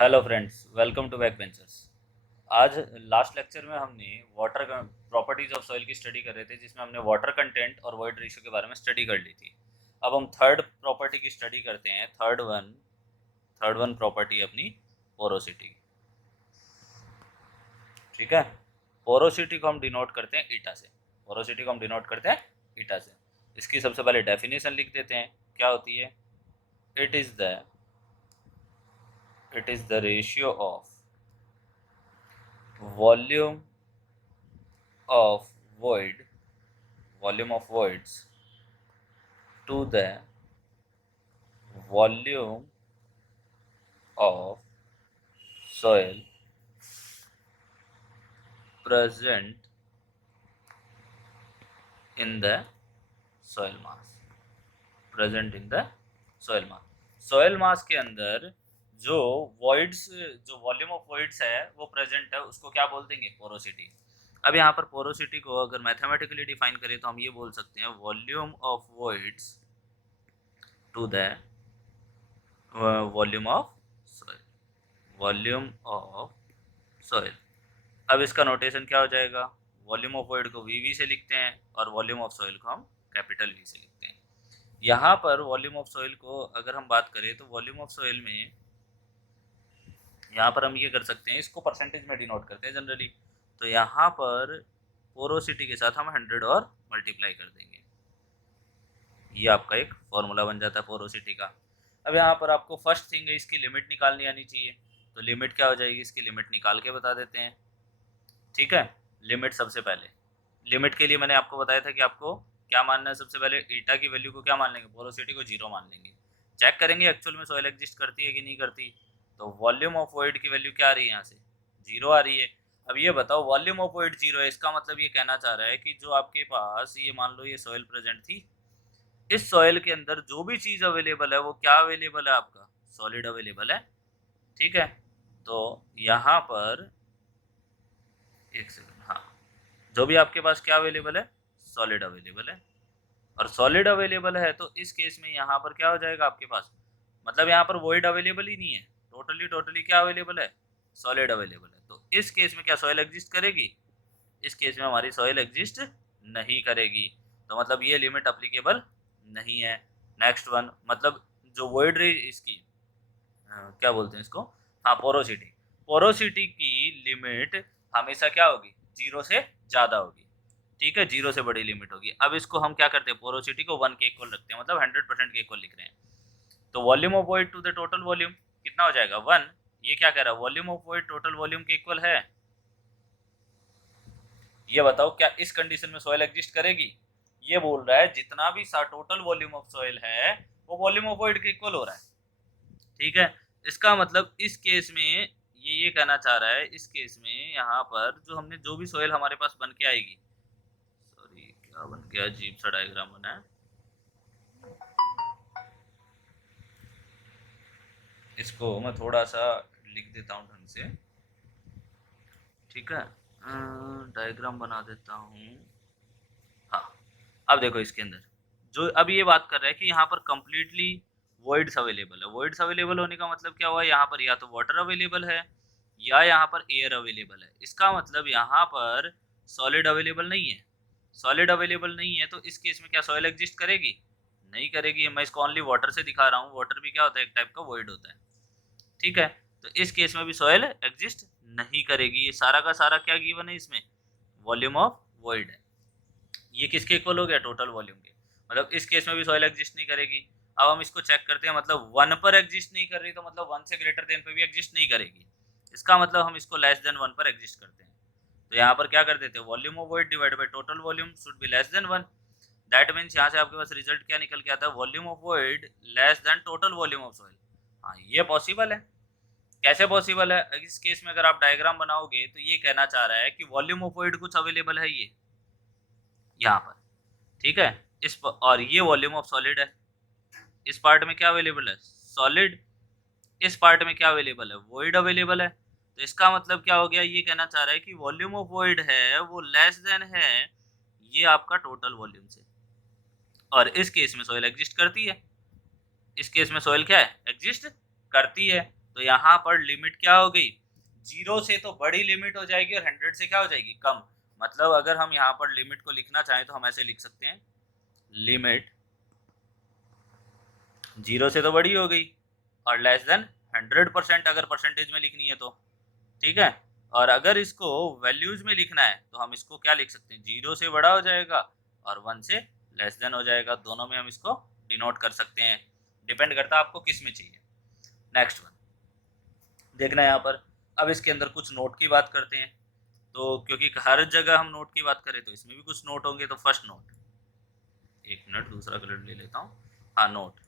Hello friends, welcome to back ventures. आज last lecture में हमने वाटर प्रॉपर्टीज ऑफ सॉइल की स्टडी कर रहे थे, जिसमें हमने वाटर कंटेंट और वॉइड रेशियो के बारे में स्टडी कर ली थी। अब हम थर्ड प्रॉपर्टी की स्टडी करते हैं। थर्ड वन प्रॉपर्टी अपनी पोरोसिटी। ठीक है। पोरोसिटी को हम डिनोट करते हैं ईटा से। पोरोसिटी को हम डिनोट करते हैं ईटा से। इसकी सबसे पहले डेफिनेशन लिख देते हैं। क्या होती है? It is the it is the ratio of volume of volume of voids to the volume of soil present in the soil mass present in the soil mass soil mass के अंदर जो voids जो volume of voids है वो present है, उसको क्या बोल देंगे? पोरोसिटी। अब यहाँ पर पोरोसिटी को अगर मैथमेटिकली डिफाइन करें तो हम ये बोल सकते हैं volume of voids to the volume of soil. Volume of soil. अब इसका नोटेशन क्या हो जाएगा? वॉल्यूम ऑफ वॉइड को वी से लिखते हैं और वॉल्यूम ऑफ सॉइल को हम कैपिटल वी से लिखते हैं। यहाँ पर वॉल्यूम ऑफ सॉइल को अगर हम बात करें तो वॉल्यूम ऑफ सॉइल में यहाँ पर हम ये कर सकते हैं, इसको परसेंटेज में डिनोट करते हैं जनरली। तो यहाँ पर पोरोसिटी के साथ हम 100 और मल्टीप्लाई कर देंगे। ये आपका एक फॉर्मूला बन जाता है पोरोसिटी का। अब यहाँ पर आपको फर्स्ट थिंग है, इसकी लिमिट निकालनी आनी चाहिए। तो लिमिट क्या हो जाएगी? इसकी लिमिट निकाल के बता देते हैं। ठीक है। लिमिट सबसे पहले, लिमिट के लिए मैंने आपको बताया था कि आपको क्या मानना है। सबसे पहले ईटा की वैल्यू को क्या मान लेंगे? पोरोसिटी को 0 मान लेंगे। चेक करेंगे एक्चुअल में सॉइल एग्जिस्ट करती है कि नहीं करती। तो वॉल्यूम ऑफ वॉइड की वैल्यू क्या आ रही है? यहाँ से 0 आ रही है। अब ये बताओ, वॉल्यूम ऑफ वॉइड 0 है, इसका मतलब ये कहना चाह रहा है कि जो आपके पास ये मान लो ये सॉइल प्रेजेंट थी, इस सॉइल के अंदर जो भी चीज़ अवेलेबल है वो क्या अवेलेबल है? आपका सॉलिड अवेलेबल है। ठीक है। तो यहाँ पर एक सेकंड, हाँ, जो भी आपके पास क्या अवेलेबल है? सॉलिड अवेलेबल है। और सॉलिड अवेलेबल है तो इस केस में यहाँ पर क्या हो जाएगा आपके पास? मतलब यहाँ पर वॉइड अवेलेबल ही नहीं है, टोटली क्या अवेलेबल है? सॉलिड अवेलेबल है। तो इस केस में क्या सॉइल एग्जिस्ट करेगी? इस केस में हमारी सॉइल एग्जिस्ट नहीं करेगी। तो मतलब ये लिमिट अप्लीकेबल नहीं है। नेक्स्ट वन, मतलब जो वॉइड रे इसकी क्या बोलते हैं इसको, हाँ, पोरोसिटी। पोरोसिटी की लिमिट हमेशा क्या होगी? 0 से ज़्यादा होगी। ठीक है, 0 से बड़ी लिमिट होगी। अब इसको हम क्या करते हैं? पोरोसिटी को 1 के इक्वल रखते हैं, मतलब 100% के इक्वल लिख रहे हैं। तो volume of void to the total volume कितना हो जाएगा? 1। ये क्या कह रहा है? Volume of void total volume के इक्वल है। ये बताओ, क्या इस कंडीशन में सॉइल एग्जिस्ट करेगी? ये बोल रहा है जितना भी टोटल वॉल्यूम ऑफ सॉइल है वो वॉल्यूम ऑफ वॉइड के इक्वल हो रहा है। ठीक है। इसका मतलब इस केस में ये कहना चाह रहा है, इस केस में यहाँ पर जो हमने जो भी सॉइल हमारे पास बन के आएगी, सॉरी क्या बन गया, अजीब सा डायग्राम बना है, इसको मैं थोड़ा सा लिख देता हूँ ढंग से। ठीक है, डायग्राम बना देता हूँ। हाँ, अब देखो इसके अंदर जो अब ये बात कर रहा है कि यहाँ पर कंप्लीटली वॉइड्स अवेलेबल है। वॉइड्स अवेलेबल होने का मतलब क्या हुआ? यहाँ पर या तो वाटर अवेलेबल है या यहाँ पर एयर अवेलेबल है। इसका मतलब यहाँ पर सॉलिड अवेलेबल नहीं है। सॉलिड अवेलेबल नहीं है तो इस केस में क्या सॉइल एग्जिस्ट करेगी? नहीं करेगी। मैं इसको ओनली वाटर से दिखा रहा हूँ। वाटर भी क्या होता है? एक टाइप का वॉइड होता है। ठीक है। तो इस केस में भी सॉइल एग्जिस्ट नहीं करेगी। ये सारा का सारा क्या गिवन है इसमें? वॉल्यूम ऑफ वॉइड है। ये किसके इक्वल हो गया? टोटल वॉल्यूम के। मतलब इस केस में भी सॉइल एग्जिस्ट नहीं करेगी। अब हम इसको चेक करते हैं, मतलब 1 पर एग्जिस्ट नहीं कर रही तो मतलब 1 से ग्रेटर देन पे भी एग्जिस्ट नहीं करेगी। इसका मतलब हम इसको लेस देन 1 पर एग्जिस्ट करते हैं। तो यहाँ पर क्या कर देते हैं? Volume of void divide by total volume should be less than 1। That means यहाँ से आपके पास रिजल्ट क्या निकल के आता है? Volume of void less than total volume of soil. हाँ, ये पॉसिबल है। कैसे पॉसिबल है? इस केस में अगर आप डायग्राम बनाओगे तो ये कहना चाह रहा है कि वॉल्यूम ऑफ वॉइड कुछ अवेलेबल है ये यहाँ पर। ठीक है। और ये वॉल्यूम ऑफ सॉलिड है। इस पार्ट में क्या अवेलेबल है? सॉलिड। इस पार्ट में क्या अवेलेबल है? वॉइड अवेलेबल है। तो इसका मतलब क्या हो गया? ये कहना चाह रहा है कि वॉल्यूम ऑफ वॉइड है वो लेस देन है ये आपका टोटल वॉल्यूम से। और इस केस में सॉइल एग्जिस्ट करती है। इस केस में सॉइल क्या है? एग्जिस्ट करती है। तो यहाँ पर लिमिट क्या हो गई, 0 से तो बड़ी लिमिट हो जाएगी और 100 से क्या हो जाएगी, कम। मतलब अगर हम यहाँ पर लिमिट को लिखना चाहें तो हम ऐसे लिख सकते हैं, लिमिट 0 से तो बड़ी हो गई और लेस देन 100% अगर परसेंटेज में लिखनी है तो, ठीक है। और अगर इसको वैल्यूज में लिखना है तो हम इसको क्या लिख सकते हैं, 0 से बड़ा हो जाएगा और 1 से लेस देन हो जाएगा, दोनों में हम इसको डिनोट कर सकते हैं, डिपेंड करता है आपको किस में चाहिए। नेक्स्ट वन देखना यहाँ पर। अब इसके अंदर कुछ नोट की बात करते हैं, तो क्योंकि हर जगह हम नोट की बात करें तो इसमें भी कुछ नोट होंगे। तो फर्स्ट नोट, एक मिनट दूसरा कलर ले लेता हूँ, हाँ नोट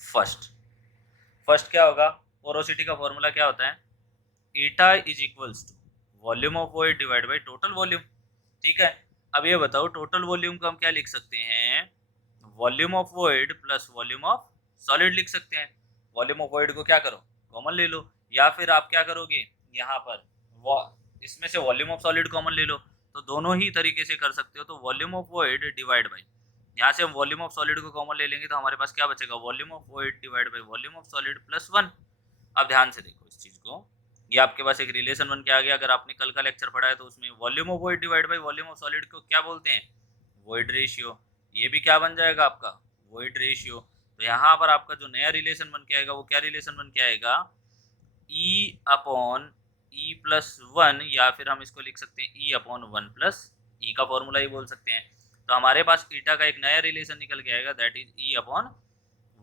फर्स्ट क्या होगा, पोरोसिटी का फॉर्मूला क्या होता है, eta is equals to volume of void divide by total volume, ठीक है। अब ये बताओ टोटल वॉल्यूम को हम क्या लिख सकते हैं, volume of void plus volume of solid लिख सकते हैं। वॉल्यूम ऑफ वॉइड को क्या करो, कॉमन ले लो, या फिर आप क्या करोगे, यहाँ पर इसमें से वॉल्यूम ऑफ सॉलिड कॉमन ले लो, तो दोनों ही तरीके से कर सकते हो। तो volume of void divide by, यहाँ से हम वॉल्यूम ऑफ सॉलिड को कॉमन ले लेंगे तो हमारे पास क्या बचेगा, volume of void divide by volume of solid plus 1। अब ध्यान से देखो इस चीज को, ये आपके पास एक रिलेशन बन के आ गया। अगर आपने कल का लेक्चर पढ़ा है तो उसमें volume of void divide by volume of solid को क्या बोलते हैं, वॉइड रेशियो। ये भी क्या बन जाएगा आपका, वॉइड रेशियो। तो यहाँ पर आपका जो नया रिलेशन बन के आएगा वो क्या रिलेशन बन के आएगा, ई अपॉन ई प्लस 1, या फिर हम इसको लिख सकते हैं ई अपॉन 1 प्लस ई का फॉर्मूला ही बोल सकते हैं। तो हमारे पास ईटा का एक नया रिलेशन निकल के आएगा, that is e upon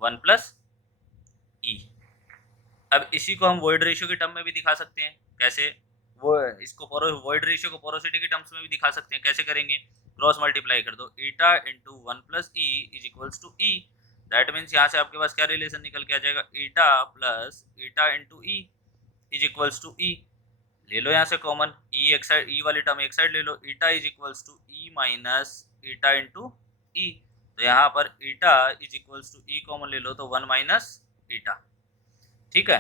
1 plus e. अब इसी को हम वॉइड रेशियो के टर्म में भी दिखा सकते हैं, कैसे, वो इसको वॉइड रेशियो को पोरोसिटी के टर्म्स में भी दिखा सकते हैं। कैसे करेंगे, क्रॉस मल्टीप्लाई कर दो, eta into 1 plus e is equals to e. That means यहाँ से आपके पास क्या रिलेशन निकल के आ जाएगा, eta plus eta into e is equals to e. ले लो यहाँ से कॉमन, ई एक साइड, ई वाली टर्म एक साइड ले लो, eta is equals to e minus eta into e. तो यहाँ पर eta is equals to e common ले लो तो 1 माइनस ईटा, ठीक है,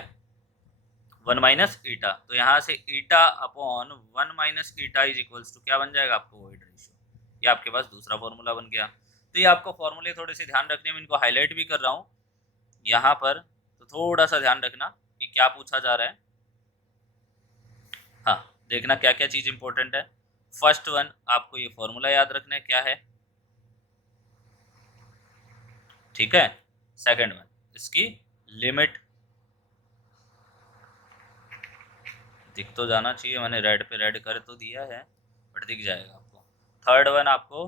1 माइनस ईटा। तो यहाँ से eta upon 1 minus eta is equals to क्या बन जाएगा आपको, वॉइड रेशियो। ये आपके पास दूसरा फॉर्मूला बन गया। तो ये आपको फॉर्मूले थोड़े से ध्यान रखने में, इनको हाईलाइट भी कर रहा हूँ यहाँ पर, तो थोड़ा सा ध्यान रखना कि क्या पूछा जा रहा है। हाँ देखना क्या क्या चीज़ इंपॉर्टेंट है। फर्स्ट वन आपको ये फॉर्मूला याद रखना है क्या है, ठीक है। सेकंड वन इसकी लिमिट, दिख तो जाना चाहिए, मैंने रेड पे रेड कर तो दिया है बट दिख जाएगा आपको। थर्ड वन आपको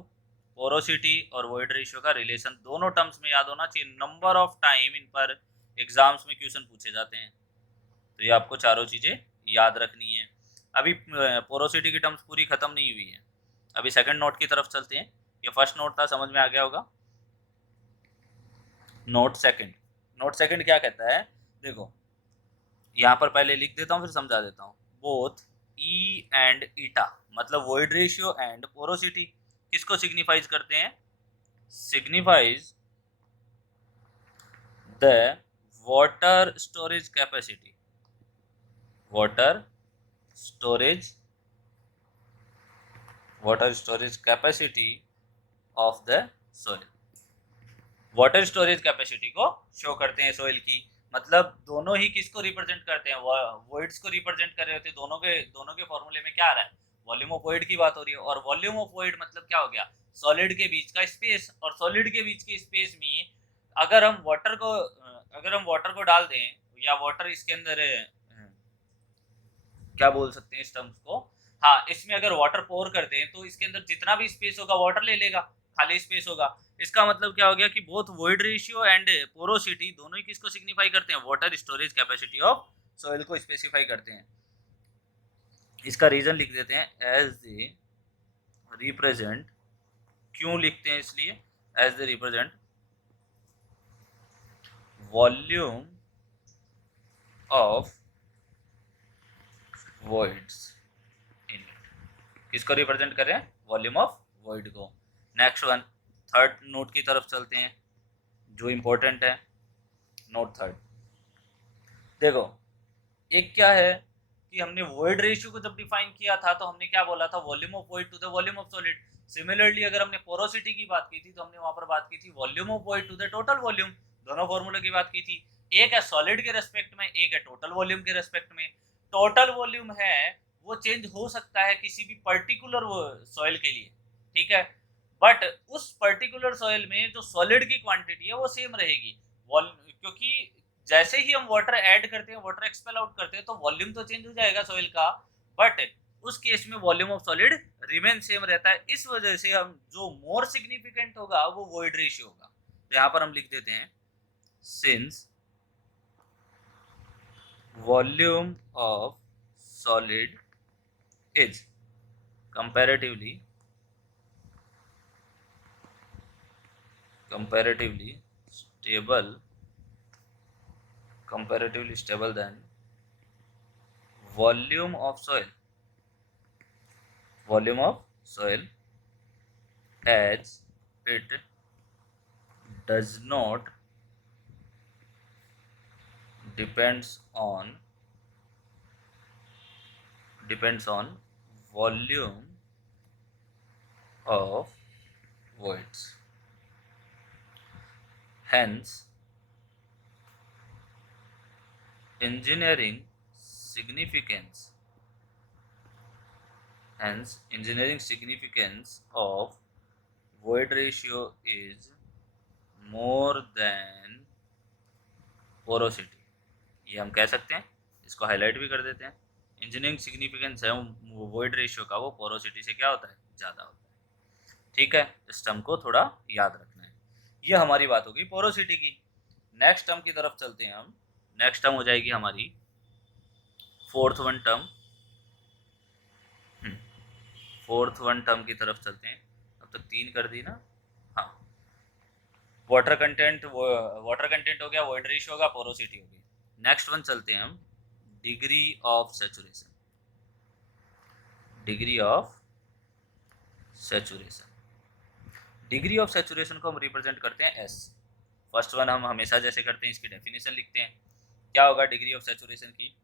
पोरोसिटी और वॉइड रेशियो का रिलेशन दोनों टर्म्स में याद होना चाहिए। नंबर ऑफ टाइम इन पर एग्जाम्स में क्वेश्चन पूछे जाते हैं, तो ये आपको चारों चीज़ें याद रखनी है। अभी पोरोसिटी की टर्म्स पूरी खत्म नहीं हुई है, अभी सेकंड नोट की तरफ चलते हैं। ये फर्स्ट नोट था, समझ में आ गया होगा। नोट सेकंड क्या कहता है, देखो यहाँ पर पहले लिख देता हूँ फिर समझा देता हूँ। बोथ ई एंड ईटा मतलब वॉइड रेशियो एंड पोरोसिटी किसको सिग्निफाइज करते हैं, signifies the water storage capacity, water storage capacity of the soil. Water storage capacity को शो करते हैं सोइल की। मतलब दोनों ही किसको रिप्रेजेंट करते हैं, वॉइड्स को रिप्रेजेंट कर रहे होते हैं। दोनों के फॉर्मूले में क्या आ रहा है, वॉल्यूम ऑफ वॉइड की बात हो रही है। और वॉल्यूम ऑफ वॉइड मतलब क्या हो गया, सॉलिड के बीच का स्पेस। और सॉलिड के बीच के स्पेस में अगर हम वाटर को डाल दें, या वाटर इसके अंदर क्या बोल सकते हैं इस टर्म्स को, हाँ इसमें अगर वाटर पोर कर दें तो इसके अंदर जितना भी स्पेस होगा वाटर ले लेगा, खाली स्पेस होगा। इसका मतलब क्या हो गया कि both void ratio and porosity दोनों ही किसको सिग्निफाई करते हैं, water storage capacity of soil को स्पेसिफाई करते हैं। इसका रीजन लिख देते हैं, एज दे रिप्रेजेंट, क्यों लिखते हैं इसलिए, as they represent volume of voids in it, किसको रिप्रेजेंट करें, वॉल्यूम ऑफ वॉइड को। नेक्स्ट वन थर्ड नोट की तरफ चलते हैं जो इंपॉर्टेंट है। नोट थर्ड देखो, एक क्या है कि हमने वॉइड रेशियो को जब डिफाइन किया था तो हमने क्या बोला था, volume of void to the volume of solid. Similarly अगर हमने पोरोसिटी की बात की थी तो हमने वहां पर बात की थी volume of void to the total volume, दोनों फॉर्मूले की बात की थी। एक है सॉलिड के रेस्पेक्ट में, एक है टोटल वॉल्यूम के रेस्पेक्ट में। टोटल वॉल्यूम है वो चेंज हो सकता है किसी भी पर्टिकुलर सॉइल के लिए, ठीक है, बट उस पर्टिकुलर सॉइल में जो सॉलिड की क्वांटिटी है वो सेम रहेगी। क्योंकि जैसे ही हम वाटर ऐड करते हैं, वाटर एक्सपेल आउट करते हैं, तो वॉल्यूम तो चेंज हो जाएगा सॉइल का, बट उस केस में volume of solid remain same रहता है। इस वजह से हम जो मोर सिग्निफिकेंट होगा वो वॉइड रेशियो होगा। तो यहाँ पर हम लिख देते हैं since volume of solid is comparatively stable than volume of soil as it does not depends on volume of voids. Hence, engineering significance of void ratio is more than porosity. ये हम कह सकते हैं, इसको हाईलाइट भी कर देते हैं। इंजीनियरिंग सिग्निफिकेंस है वॉइड रेशियो का, वो पोरोसिटी से क्या होता है, ज़्यादा होता है। ठीक है, इस टर्म को थोड़ा याद रखना है। ये हमारी बात होगी पोरोसिटी की। नेक्स्ट टर्म की तरफ चलते हैं हम। नेक्स्ट टर्म हो जाएगी हमारी फोर्थ वन टर्म की तरफ चलते हैं। अब तक 3 कर दी ना। हाँ, वाटर कंटेंट हो गया, वॉइड रेशियो होगा, पोरोसिटी होगी। नेक्स्ट वन चलते हैं हम, degree of saturation. Degree of saturation को हम रिप्रेजेंट करते हैं एस। फर्स्ट वन हम हमेशा जैसे करते हैं, इसकी डेफिनेशन लिखते हैं। क्या होगा डिग्री ऑफ सैचुरेशन की?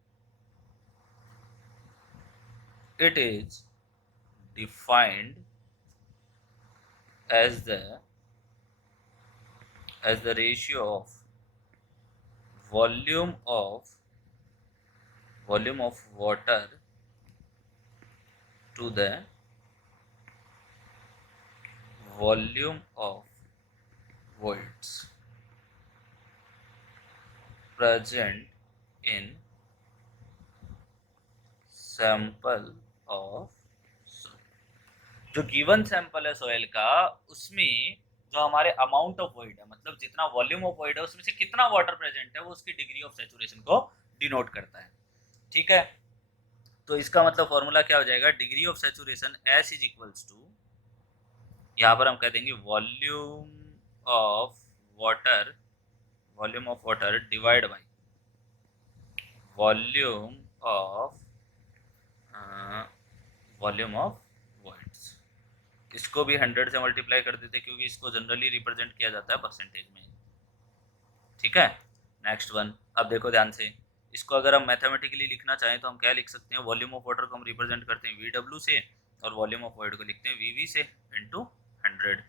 It is defined as the ratio of volume of water to the volume of voids present in sample of soil। जो गिवन सैंपल है सोयल का, उसमें जो हमारे अमाउंट ऑफ वॉइड है, मतलब जितना वॉल्यूम ऑफ वॉइड है उसमें से कितना वाटर प्रेजेंट है, वो उसकी डिग्री ऑफ सैचुरेशन को डिनोट करता है। ठीक है, तो इसका मतलब फॉर्मूला क्या हो जाएगा, degree of saturation S is equals to, यहाँ पर हम कह देंगे volume of water divide by volume of voids. इसको भी 100 से मल्टीप्लाई कर देते क्योंकि इसको जनरली रिप्रेजेंट किया जाता है परसेंटेज में। ठीक है, नेक्स्ट वन। अब देखो ध्यान से, इसको अगर हम मैथमेटिकली लिखना चाहें तो हम क्या लिख सकते हैं, वॉल्यूम ऑफ वाटर को हम रिप्रेजेंट करते हैं VW से, और वॉल्यूम ऑफ वॉइड को लिखते हैं VV से इंटू 100।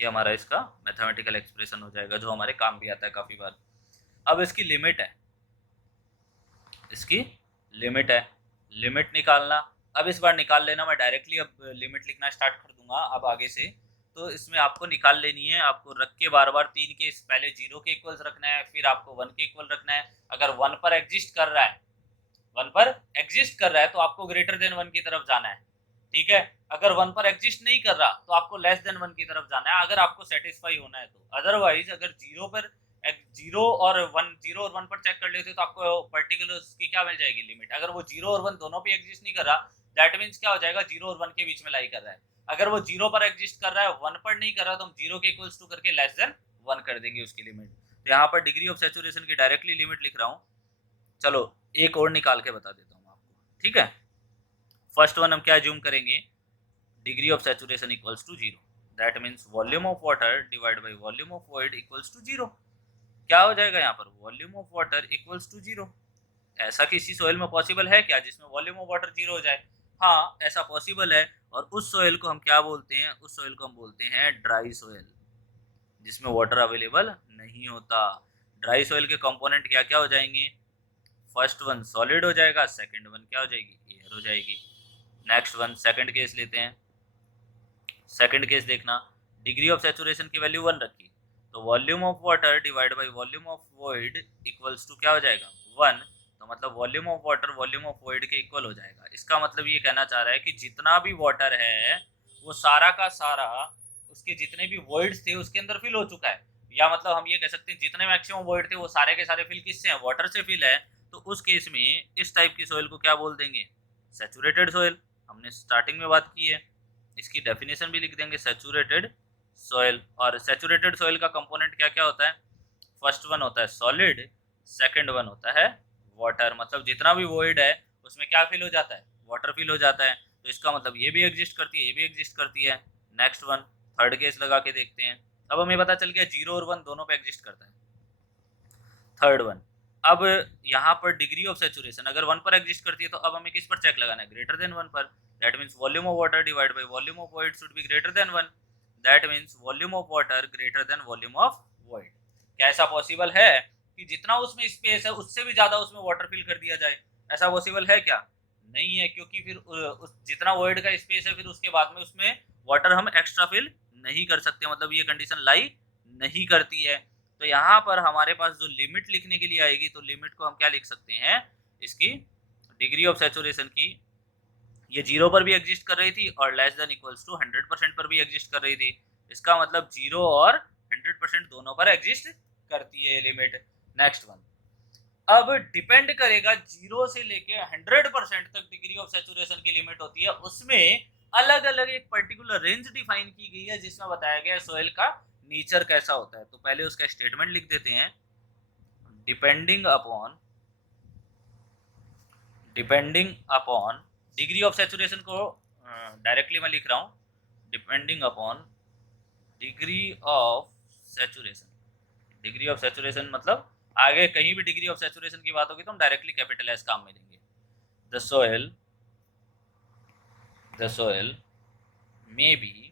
ये हमारा इसका मैथमेटिकल एक्सप्रेशन हो जाएगा, जो हमारे काम भी आता है काफ़ी बार। अब इसकी लिमिट है, लिमिट निकालना। अब इस बार निकाल लेना, मैं डायरेक्टली अब लिमिट लिखना स्टार्ट कर दूंगा अब आगे से। तो इसमें आपको निकाल लेनी है, आपको रख के बार बार 3 के पहले 0 के इक्वल्स रखना है, फिर आपको 1 के इक्वल रखना है। अगर 1 पर एग्जिस्ट कर रहा है तो आपको ग्रेटर देन 1 की तरफ जाना है। ठीक है, अगर 1 पर एग्जिस्ट नहीं कर रहा तो आपको लेस देन 1 की तरफ जाना है, अगर आपको सेटिस्फाई होना है तो। अदरवाइज अगर 0 और 1 पर चेक कर लेते तो आपको पर्टिकुलर उसकी क्या मिल जाएगी, लिमिट। अगर वो 0 और 1 दोनों पे एग्जिस्ट नहीं कर रहा, दैट मीन्स क्या हो जाएगा, 0 और 1 के बीच में लाई कर रहा है। अगर वो 0 पर एग्जिस्ट कर रहा है, 1 पर नहीं कर रहा, तो हम 0 के इक्वल्स टू करके लेस देन 1 कर देंगे उसकी लिमिट। तो यहाँ पर डिग्री ऑफ सैचुरेशन की डायरेक्टली लिमिट लिख रहा हूँ। चलो एक और निकाल के बता देता हूँ आपको। ठीक है, फर्स्ट वन हम क्या ज्यूम करेंगे, degree of saturation equals to 0, that means volume of water divide by volume of void equals to 0। क्या हो जाएगा यहाँ पर, volume of water equals to 0। ऐसा किसी सोइल में पॉसिबल है क्या जिसमें वॉल्यूम ऑफ वाटर 0 हो जाए? हाँ, ऐसा पॉसिबल है। और उस सोइल को हम क्या बोलते हैं, उस सोइल को हम बोलते हैं ड्राई सोइल, जिसमें वाटर अवेलेबल नहीं होता। ड्राई सॉइल के कंपोनेंट क्या क्या हो जाएंगे, फर्स्ट वन सॉलिड हो जाएगा, सेकंड वन क्या हो जाएगी, एयर हो जाएगी। नेक्स्ट वन सेकंड केस लेते हैं। सेकंड केस देखना, डिग्री ऑफ सैचुरेशन की वैल्यू 1 रखी, तो volume of water divide by volume of void equals to क्या हो जाएगा, 1। तो मतलब volume of water volume of void के इक्वल हो जाएगा। इसका मतलब ये कहना चाह रहा है कि जितना भी वाटर है वो सारा का सारा उसके जितने भी वॉइड्स थे उसके अंदर फिल हो चुका है, या मतलब हम ये कह सकते हैं जितने मैक्सिमम वॉइड थे वो सारे के सारे फिल किससे हैं, वाटर से फिल है। तो उस केस में इस टाइप की सोइल को क्या बोल देंगे, सैचुरेटेड सोइल। हमने स्टार्टिंग में बात की है, इसकी डेफिनेशन भी लिख देंगे, सैचुरेटेड सॉइल। और सैचुरेटेड सॉइल का कंपोनेंट क्या क्या होता है, फर्स्ट वन होता है सॉलिड, सेकंड वन होता है वाटर। मतलब जितना भी वॉइड है उसमें क्या फिल हो जाता है, वाटर फिल हो जाता है। तो इसका मतलब ये भी एग्जिस्ट करती है, ये भी एग्जिस्ट करती है। नेक्स्ट वन थर्ड केस लगा के देखते हैं। अब हमें पता चल गया 0 और 1 दोनों पे एग्जिस्ट करता है। थर्ड वन, अब यहाँ पर डिग्री ऑफ सैचुरेशन अगर 1 पर एग्जिस्ट करती है तो अब हमें किस पर चेक लगाना है, ग्रेटर देन 1 पर। That means volume of water divide by volume of void should be greater than 1। That means volume of water greater than volume of void. क्या ऐसा पॉसिबल है कि जितना उसमें स्पेस है उससे भी ज्यादा उसमें वाटर फिल कर दिया जाए, ऐसा पॉसिबल है क्या, नहीं है, क्योंकि फिर जितना वॉइड का स्पेस है फिर उसके बाद में उसमें वाटर हम एक्स्ट्रा फिल नहीं कर सकते, मतलब ये कंडीशन लाई नहीं करती है। तो यहाँ पर हमारे पास जो लिमिट लिखने के लिए आएगी तो लिमिट को हम क्या लिख सकते हैं, इसकी डिग्री ऑफ सैचुरेशन की, ये 0 पर भी एग्जिस्ट कर रही थी और लेस देन इक्वल्स टू 100% पर भी एग्जिस्ट कर रही थी। इसका मतलब 0 और 100% दोनों पर एग्जिस्ट करती है लिमिट। नेक्स्ट वन, अब डिपेंड करेगा 0 से लेके 100% तक डिग्री ऑफ सैचुरेशन की लिमिट होती है, उसमें अलग अलग एक पर्टिकुलर रेंज डिफाइन की गई है जिसमें बताया गया है सोइल का नेचर कैसा होता है। तो पहले उसका स्टेटमेंट लिख देते हैं, depending upon degree of saturation को डायरेक्टली मैं लिख रहा हूं, depending upon degree of saturation. Degree of saturation मतलब आगे कहीं भी डिग्री ऑफ सैचुरेशन की बात होगी तो हम डायरेक्टली कैपिटल एस काम में लेंगे। The soil may be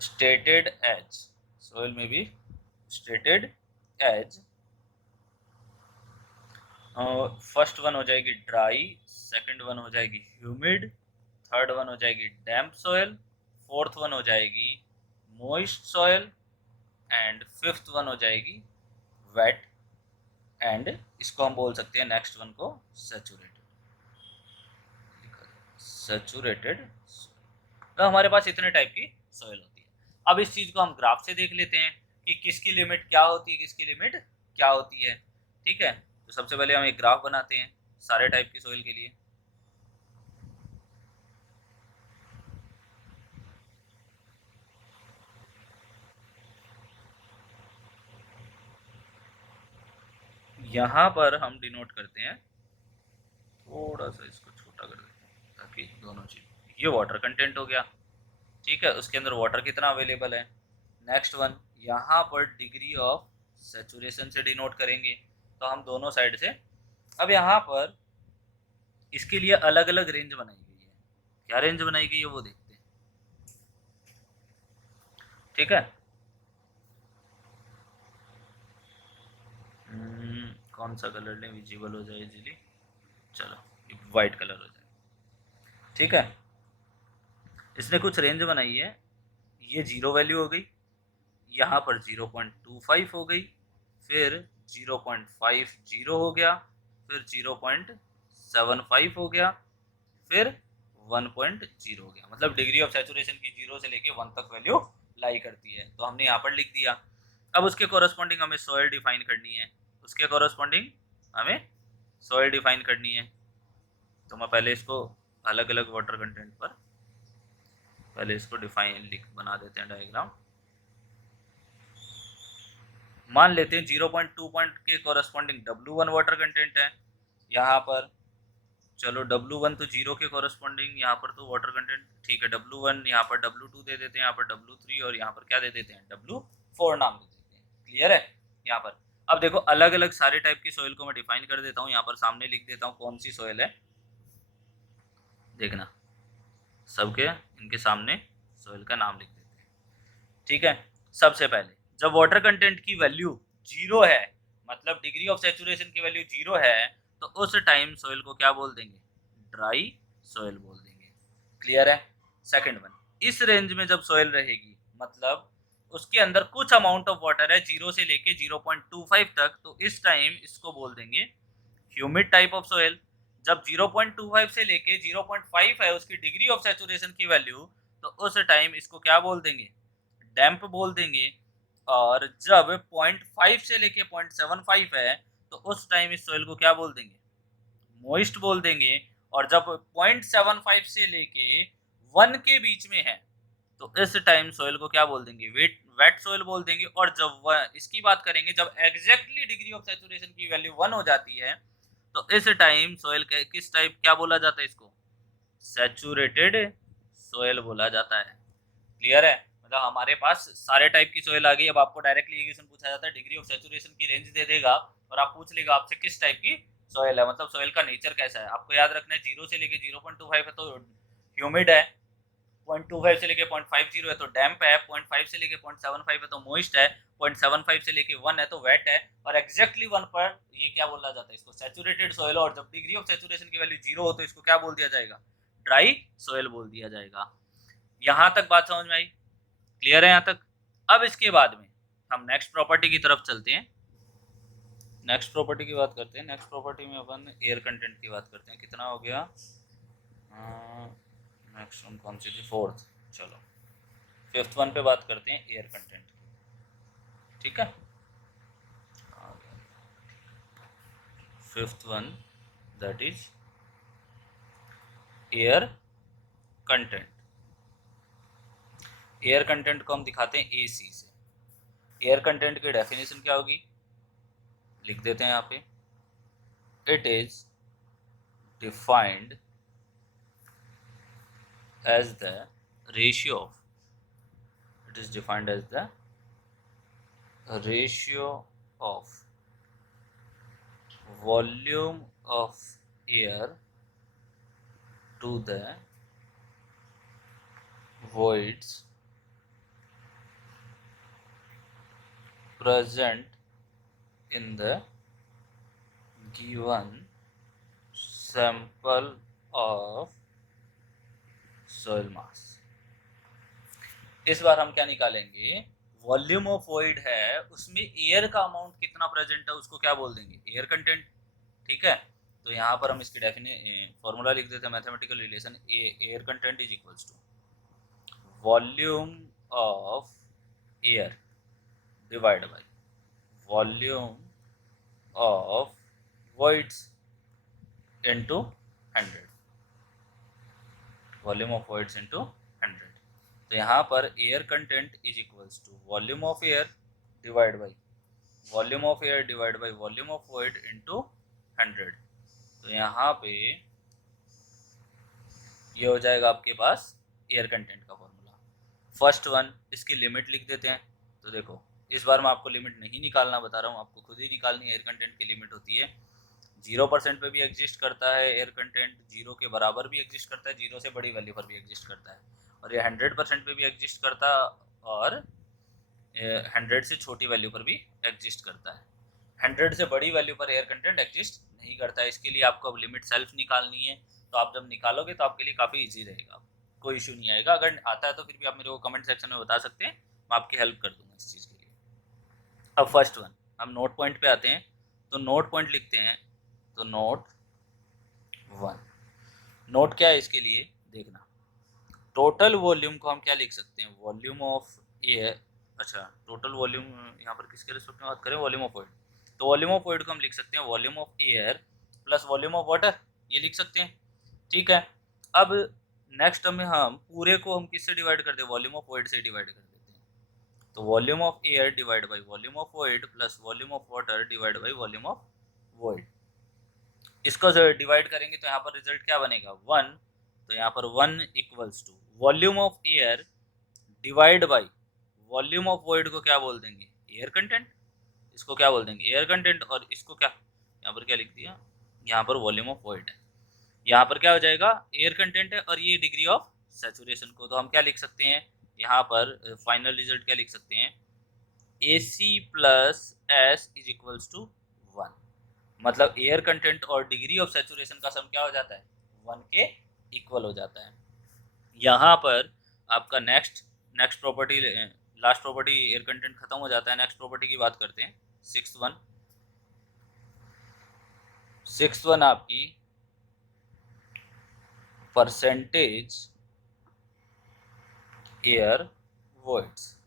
stated as, soil may be stated as, first one हो जाएगी ड्राई, सेकंड वन हो जाएगी ह्यूमिड, थर्ड वन हो जाएगी डैम्प सॉइल, फोर्थ वन हो जाएगी moist soil and fifth one हो जाएगी वेट। एंड इसको हम बोल सकते हैं नेक्स्ट वन को सैचुरेटेड। तो हमारे पास इतने टाइप की सॉइल होती है। अब इस चीज को हम ग्राफ से देख लेते हैं कि किसकी लिमिट क्या होती है, किसकी लिमिट क्या होती है। ठीक है, तो सबसे पहले हम एक ग्राफ बनाते हैं सारे टाइप की सॉइल के लिए। यहाँ पर हम डिनोट करते हैं, थोड़ा सा इसको छोटा कर देते हैं ताकि दोनों चीज, ये वाटर कंटेंट हो गया, ठीक है, उसके अंदर वाटर कितना अवेलेबल है। नेक्स्ट वन, यहाँ पर डिग्री ऑफ सैचुरेशन से डिनोट करेंगे, तो हम दोनों साइड से। अब यहाँ पर इसके लिए अलग अलग रेंज बनाई गई है, क्या रेंज बनाई गई है वो देखते हैं। ठीक है, कौन सा कलर लें विजिबल हो जाए इजीली, चलो वाइट कलर हो जाए। ठीक है, इसने कुछ रेंज बनाई है, ये 0 वैल्यू हो गई, यहाँ पर 0.25 हो गई, फिर 0.50 हो गया, फिर 0.75 हो गया, फिर 1.0 हो गया। मतलब डिग्री ऑफ सैचुरेशन की 0 से लेके 1 तक वैल्यू लाई करती है, तो हमने यहाँ पर लिख दिया। अब उसके कॉरस्पॉन्डिंग हमें सॉइल डिफाइन करनी है, उसके कॉरस्पॉन्डिंग हमें सॉइल डिफाइन करनी है। तो मैं पहले इसको अलग अलग वाटर कंटेंट पर पहले इसको डिफाइन बना देते हैं डायग्राम। मान लेते हैं 0.2 पॉइंट के कॉरस्पॉन्डिंग W1 वाटर कंटेंट है यहाँ पर। चलो W1 तो 0 के कॉरस्पॉन्डिंग यहाँ पर तो वाटर कंटेंट, ठीक है, W1 यहाँ पर W2 दे देते हैं, यहाँ पर W3 और यहाँ पर क्या दे देते हैं W4 नाम दे देते हैं। क्लियर है यहाँ पर। अब देखो अलग अलग सारे टाइप की सॉइल को मैं डिफाइन कर देता हूँ, यहाँ पर सामने लिख देता हूँ कौन सी सॉइल है, देखना सबके इनके सामने सॉइल का नाम लिख देते हैं। ठीक है, सबसे पहले जब वाटर कंटेंट की वैल्यू जीरो है, मतलब डिग्री ऑफ सेचुरेशन की वैल्यू जीरो है, तो उस टाइम सोइल को क्या बोल देंगे? ड्राई सोइल बोल देंगे। क्लियर है? सेकंड वन, इस रेंज में जब सोइल रहेगी, मतलब उसके अंदर कुछ अमाउंट ऑफ वाटर है 0 से लेके 0.25 तक, तो इस टाइम इसको बोल देंगे ह्यूमिड टाइप ऑफ सोइल। जब 0.25 से लेके 0.5 है उसकी डिग्री ऑफ सेचुरेशन की वैल्यू, तो उस टाइम इसको क्या बोल देंगे? डैम्प बोल देंगे। और जब 0.5 से लेके 0.75 है, तो उस टाइम इस सोइल को क्या बोल देंगे? मॉइस्ट बोल देंगे। और जब 0.75 से लेके 1 के बीच में है, तो इस टाइम सोइल को क्या बोल देंगे? वेट सोइल बोल देंगे। और जब इसकी बात करेंगे, जब एग्जैक्टली डिग्री ऑफ सेचुरेशन की वैल्यू 1 हो जाती है, तो इस टाइम सोइल किस टाइप क्या बोला जाता है? इसको सैचुरेटेड सोइल बोला जाता है। क्लियर है? मतलब हमारे पास सारे टाइप की सोइल आ गई। अब आपको डायरेक्टली ये क्वेश्चन पूछा जाता है, डिग्री ऑफ सेचुरेशन की रेंज दे देगा और आप पूछ लेगा आपसे किस टाइप की सोइल है, मतलब सोइल का नेचर कैसा है। आपको याद रखना है 0 से लेके 0.25 है तो ह्यूमिड है, 0.25 से लेके 0.50 है तो डैम्प है, 0.5 से लेके 0.75 है तो मॉइस्ट है, 0.75 से लेके 1 है तो वेट है, और एग्जैक्टली 1 पर ये क्या बोला जाता है? इसको सैचुरेटेड सोइल। और जब डिग्री ऑफ सेचुरेशन की वैल्यू 0 हो तो इसको क्या बोल दिया जाएगा? ड्राई सोइल बोल दिया जाएगा। यहां तक बात समझ में आई? क्लियर है यहाँ तक? अब इसके बाद में हम नेक्स्ट प्रॉपर्टी की तरफ चलते हैं। नेक्स्ट प्रॉपर्टी की बात करते हैं। नेक्स्ट प्रॉपर्टी में अपन एयर कंटेंट की बात करते हैं। कितना हो गया? नेक्स्ट वन कौन सी थी? फोर्थ। चलो फिफ्थ वन पे बात करते हैं, एयर कंटेंट की। ठीक है, fifth one that is air content. Air content को हम दिखाते हैं AC से। एयर कंटेंट की डेफिनेशन क्या होगी? लिख देते हैं यहाँ पे। It is defined as the ratio of, it is defined as the ratio of volume of air to the voids present in the given sample of soil mass। इस बार हम क्या निकालेंगे? वॉल्यूम ऑफ वॉइड है, उसमें air का amount कितना present है उसको क्या बोल देंगे? Air content. ठीक है, तो यहाँ पर हम इसकी फॉर्मूला लिख देते हैं, mathematical relation. Air content is equals to volume of air divide by volume of voids into 100। Volume of voids into 100। तो यहाँ पर air content is equals to volume of air divide by volume of air divide by volume of void into 100। तो यहाँ पे ये हो जाएगा आपके पास एयर कंटेंट का फॉर्मूला। फर्स्ट वन, इसकी लिमिट लिख देते हैं। तो देखो इस बार मैं आपको लिमिट नहीं निकालना बता रहा हूँ, आपको खुद ही निकालनी है। एयर कंटेंट की लिमिट होती है 0% पे भी एग्जिस्ट करता है एयर कंटेंट, 0 के बराबर भी एग्जिस्ट करता है, 0 से बड़ी वैल्यू पर भी एग्जिस्ट करता है, और ये 100% पे भी एग्जिस्ट करता है, और 100 से छोटी वैल्यू पर भी एग्जिस्ट करता है। 100 से बड़ी वैल्यू पर एयर कंटेंट एग्जिस्ट नहीं करता है। इसके लिए आपको अब लिमिट सेल्फ निकालनी है। तो आप जब निकालोगे तो आपके लिए काफ़ी ईजी रहेगा, कोई इशू नहीं आएगा। अगर आता है तो फिर भी आप मेरे को कमेंट सेक्शन में बता सकते हैं, मैं आपकी हेल्प कर दूंगा इस चीज़ के लिए। अब फर्स्ट वन, हम नोट पॉइंट पे आते हैं। तो नोट पॉइंट लिखते हैं। तो नोट वन, नोट क्या है इसके लिए देखना। टोटल वॉल्यूम को हम क्या लिख सकते हैं? Volume of air. अच्छा, टोटल वॉल्यूम यहाँ पर किसके रिस्पेक्ट में बात करें? Volume of void. तो वॉल्यूम ऑफ वॉइड को हम लिख सकते हैं volume of air plus volume of water, ये लिख सकते हैं। ठीक है, अब नेक्स्ट में हम पूरे को हम किससे डिवाइड कर दें? वॉल्यूम ऑफ वॉइड से डिवाइड कर देते हैं। तो volume of air divide by volume of void plus volume of water divide by volume of void. इसको जो डिवाइड करेंगे तो यहाँ पर रिजल्ट क्या बनेगा? 1। तो यहाँ पर 1 equals to volume of air divide by volume of void को क्या बोल देंगे? Air content. इसको क्या बोल देंगे? Air content. और इसको क्या, यहाँ पर क्या लिख दिया? यहाँ पर वॉल्यूम ऑफ वॉइड है, यहाँ पर क्या हो जाएगा? एयर कंटेंट है, और ये डिग्री ऑफ सैचुरेशन को तो हम क्या लिख सकते हैं? यहाँ पर फाइनल रिजल्ट क्या लिख सकते हैं? AC plus S is equals to 1, मतलब एयर कंटेंट और डिग्री ऑफ सैचुरेशन का सम क्या हो जाता है, 1 के इक्वल हो जाता है। यहाँ पर आपका next property, last property air content खत्म हो जाता है, नेक्स्ट प्रॉपर्टी की बात करते हैं। सिक्स्थ वन आपकी percentage air voids.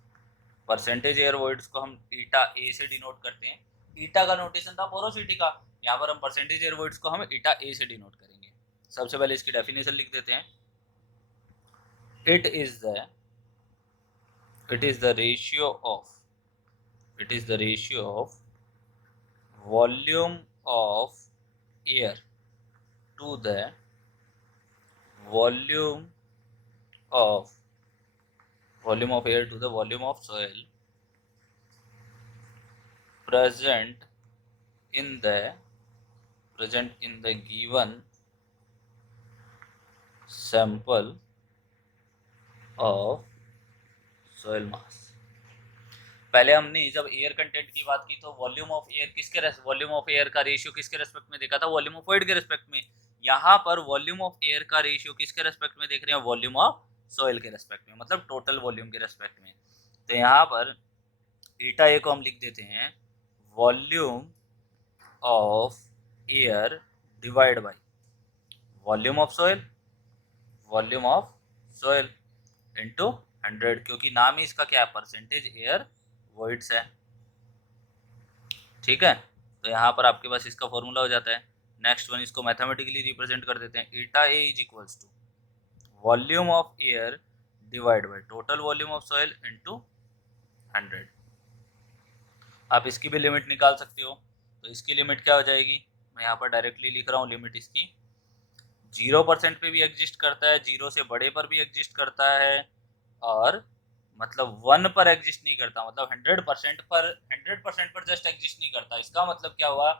Percentage air voids को हम ईटा ए से डिनोट करते हैं। ईटा का नोटेशन था पोरोसिटी का, यहाँ पर हम परसेंटेज एयर वॉइड्स को हम ईटा ए से डिनोट करेंगे। सबसे पहले इसकी डेफिनेशन लिख देते हैं। It is the ratio of volume of air to the volume of air to the volume of soil present in the given sample of soil mass। पहले हमने जब एयर कंटेंट की बात की तो वॉल्यूम ऑफ एयर का ratio किसके respect में देखा था, वॉल्यूम ऑफ वॉइड के रेस्पेक्ट में। यहाँ पर वॉल्यूम ऑफ एयर का रेशियो किसके रेस्पेक्ट में देख रहे हैं, वॉल्यूम ऑफ सॉइल के रेस्पेक्ट में, मतलब टोटल वॉल्यूम के रेस्पेक्ट में। तो यहाँ पर ईटा ए को हम लिख देते हैं volume of air divide by volume of soil into 100, क्योंकि नाम ही इसका क्या है, परसेंटेज एयर वॉइड्स है। ठीक है, तो यहाँ पर आपके पास इसका फॉर्मूला हो जाता है। नेक्स्ट वन, इसको मैथमेटिकली रिप्रेजेंट कर देते हैं। Eta a is equals to volume of air divide by total volume of soil into 100। आप इसकी भी लिमिट निकाल सकते हो। तो इसकी लिमिट क्या हो जाएगी, मैं यहाँ पर डायरेक्टली लिख रहा हूँ। लिमिट इसकी 0% पे भी एग्जिस्ट करता है, 0 से बड़े पर भी एग्जिस्ट करता है, और मतलब 1 पर एग्जिस्ट नहीं करता, मतलब 100% पर जस्ट एग्जिस्ट नहीं करता। इसका मतलब क्या हुआ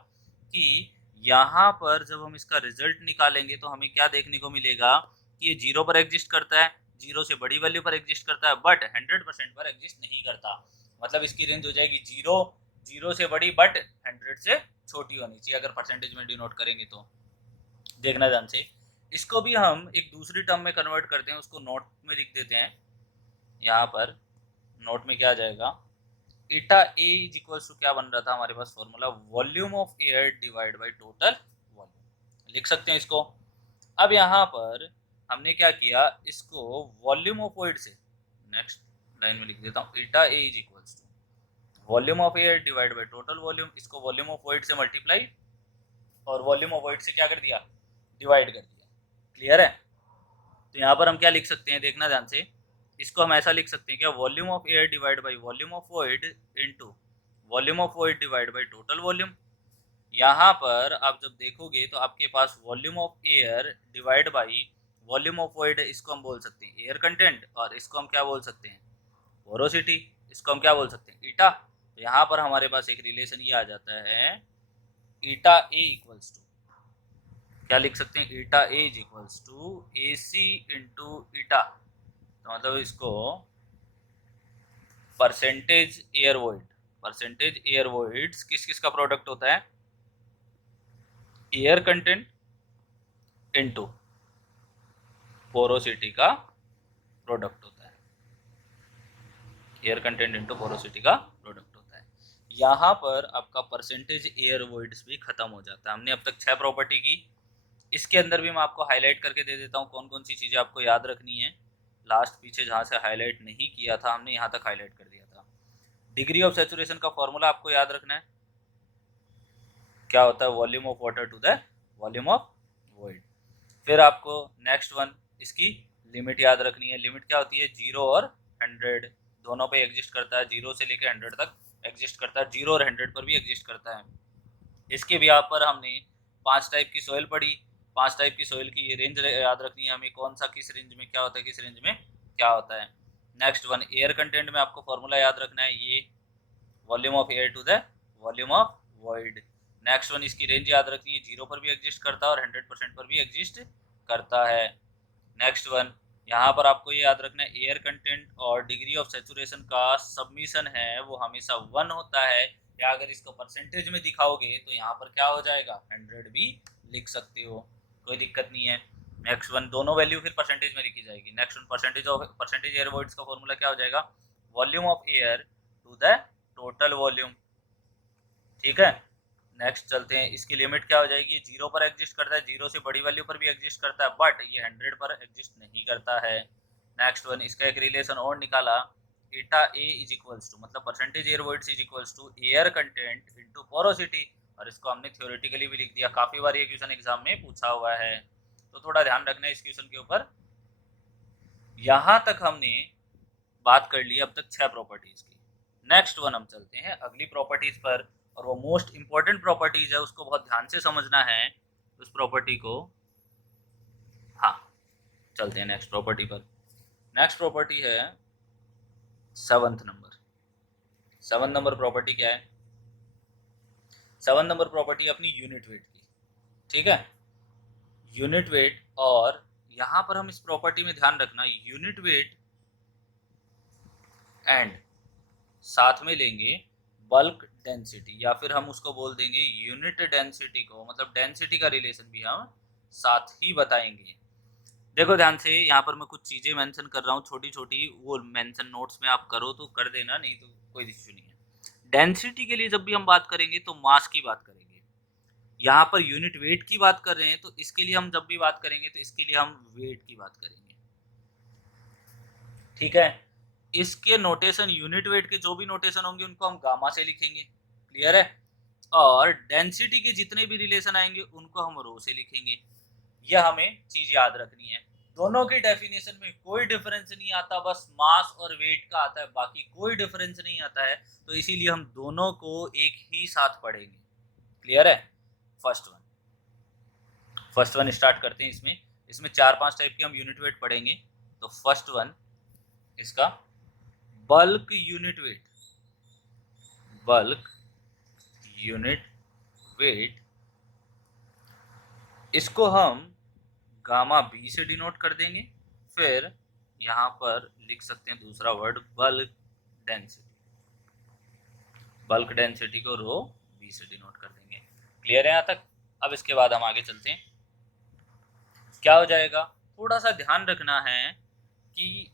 कि यहाँ पर जब हम इसका रिजल्ट निकालेंगे तो हमें क्या देखने को मिलेगा कि ये 0 पर एग्जिस्ट करता है, 0 से बड़ी वैल्यू पर एग्जिस्ट करता है, बट 100% पर एग्जिस्ट नहीं करता। मतलब इसकी रेंज हो जाएगी 0 से बड़ी बट 100 से छोटी होनी चाहिए, अगर परसेंटेज में डिनोट करेंगे तो। देखना ध्यान से, इसको भी हम एक दूसरी टर्म में कन्वर्ट करते हैं, उसको नोट में लिख देते हैं। यहाँ पर नोट में क्या आ जाएगा, eta a is equals to क्या बन रहा था हमारे पास formula, volume of air divide by total volume, लिख सकते हैं इसको। अब यहाँ पर हमने क्या किया, इसको वॉल्यूम ऑफ वॉइड से नेक्स्ट लाइन में लिख देता हूँ। Eta a is equals to volume of air divide by total volume, इसको वॉल्यूम ऑफ वॉइड से मल्टीप्लाई और वॉल्यूम ऑफ वॉइड से क्या कर दिया, डिवाइड कर दिया। क्लियर है, तो यहाँ पर हम क्या लिख सकते हैं, देखना ध्यान से। इसको हम ऐसा लिख सकते हैं क्या, volume of air divide by volume of void into volume of void divide by total volume. यहाँ पर आप जब देखोगे तो आपके पास volume of air divide by volume of void, इसको हम बोल सकते हैं एयर कंटेंट, और इसको हम क्या बोल सकते हैं, पोरोसिटी, इसको हम क्या बोल सकते हैं, ईटा। तो यहाँ पर हमारे पास एक रिलेशन ये आ जाता है, ईटा ए इक्वल्स टू क्या लिख सकते हैं, eta a is equals to a c into eta. तो मतलब इसको परसेंटेज एयर वॉइड्स किस किस का प्रोडक्ट होता है, एयर कंटेंट इनटू पोरोसिटी का प्रोडक्ट होता है, एयर कंटेंट इनटू पोरोसिटी का प्रोडक्ट होता है। यहाँ पर आपका परसेंटेज एयर वॉइड्स भी खत्म हो जाता है। हमने अब तक 6 प्रॉपर्टी की, इसके अंदर भी मैं आपको हाईलाइट करके दे देता हूँ कौन कौन सी चीज़ें आपको याद रखनी है। लास्ट पीछे जहाँ से हाईलाइट नहीं किया था हमने, यहाँ तक हाईलाइट कर दिया था। डिग्री ऑफ सैचुरेशन का फॉर्मूला आपको याद रखना है, क्या होता है, volume of water to the volume of void. फिर आपको नेक्स्ट वन, इसकी लिमिट याद रखनी है। लिमिट क्या होती है, 0 और 100 दोनों पे एग्जिस्ट करता है, 0 से लेकर 100 तक एग्जिस्ट करता है, 0 और 100 पर भी एग्जिस्ट करता है। इसके भी यहाँ पर हमने 5 टाइप की सॉइल पढ़ी, 5 टाइप की सॉइल की रेंज याद रखनी है हमें, कौन सा किस रेंज में क्या होता है, किस रेंज में क्या होता है। नेक्स्ट वन, एयर कंटेंट में आपको फॉर्मूला याद रखना है, ये volume of air to the volume of void. Next one, इसकी रेंज याद रखनी है, 0 पर भी एग्जिस्ट करता है और 100% पर भी एग्जिस्ट करता है। नेक्स्ट वन, यहाँ पर आपको ये याद रखना है, एयर कंटेंट और डिग्री ऑफ सैचुरेशन का सबमिशन है वो हमेशा 1 होता है, या अगर इसको परसेंटेज में दिखाओगे तो यहाँ पर क्या हो जाएगा 100 भी लिख सकते हो, कोई दिक्कत नहीं है। नेक्स्ट वन दोनों वैल्यू फिर परसेंटेज में लिखी जाएगी। Next one percentage air voids का फॉर्मूला क्या हो जाएगा, volume of air to the total volume. ठीक है, नेक्स्ट चलते हैं, इसकी लिमिट क्या हो जाएगी, 0 पर एग्जिस्ट करता है, 0 से बड़ी वैल्यू पर भी एग्जिस्ट करता है, बट ये 100 पर एग्जिस्ट नहीं करता है। नेक्स्ट वन, इसका एक रिलेशन और निकाला, eta a is equals to, मतलब percentage air voids is equals to air content into porosity, और इसको हमने थ्योरेटिकली भी लिख दिया, काफी बार ये क्वेश्चन एग्जाम में पूछा हुआ है, तो थोड़ा ध्यान रखना है इस क्वेश्चन के ऊपर। यहां तक हमने बात कर ली अब तक 6 प्रॉपर्टीज की। नेक्स्ट वन हम चलते हैं अगली प्रॉपर्टीज पर, और वो मोस्ट इंपॉर्टेंट प्रॉपर्टीज है, उसको बहुत ध्यान से समझना है उस प्रॉपर्टी को। हाँ, चलते हैं नेक्स्ट प्रॉपर्टी पर। नेक्स्ट प्रॉपर्टी है 7th नंबर। 7 नंबर प्रॉपर्टी क्या है, 7 नंबर प्रॉपर्टी अपनी यूनिट वेट की। ठीक है, यूनिट वेट, और यहां पर हम इस प्रॉपर्टी में ध्यान रखना, यूनिट वेट एंड साथ में लेंगे बल्क डेंसिटी, या फिर हम उसको बोल देंगे यूनिट डेंसिटी को, मतलब डेंसिटी का रिलेशन भी हम साथ ही बताएंगे। देखो ध्यान से, यहाँ पर मैं कुछ चीजें मेंशन कर रहा हूँ छोटी छोटी, वो मेंशन नोट्स में आप करो तो कर देना, नहीं तो कोई इश्यू नहीं है। डेंसिटी के लिए जब भी हम बात करेंगे तो मास की बात करेंगे, यहाँ पर यूनिट वेट की बात कर रहे हैं, तो इसके लिए हम जब भी बात करेंगे तो इसके लिए हम वेट की बात करेंगे। ठीक है, इसके नोटेशन, यूनिट वेट के जो भी नोटेशन होंगे उनको हम गामा से लिखेंगे, क्लियर है, और डेंसिटी के जितने भी रिलेशन आएंगे उनको हम रो से लिखेंगे। यह हमें चीज याद रखनी है। दोनों की डेफिनेशन में कोई डिफरेंस नहीं आता, बस मास और वेट का आता है, बाकी कोई डिफरेंस नहीं आता है, तो इसीलिए हम दोनों को एक ही साथ पढ़ेंगे, क्लियर है। फर्स्ट वन स्टार्ट करते हैं। इसमें 4-5 टाइप के हम यूनिट वेट पढ़ेंगे। तो फर्स्ट वन इसका bulk unit weight, bulk unit weight, इसको हम गामा बी से डिनोट कर देंगे। फिर यहाँ पर लिख सकते हैं दूसरा word bulk density, bulk density को रो बी से डिनोट कर देंगे, क्लियर है यहाँ तक। अब इसके बाद हम आगे चलते हैं, क्या हो जाएगा, थोड़ा सा ध्यान रखना है कि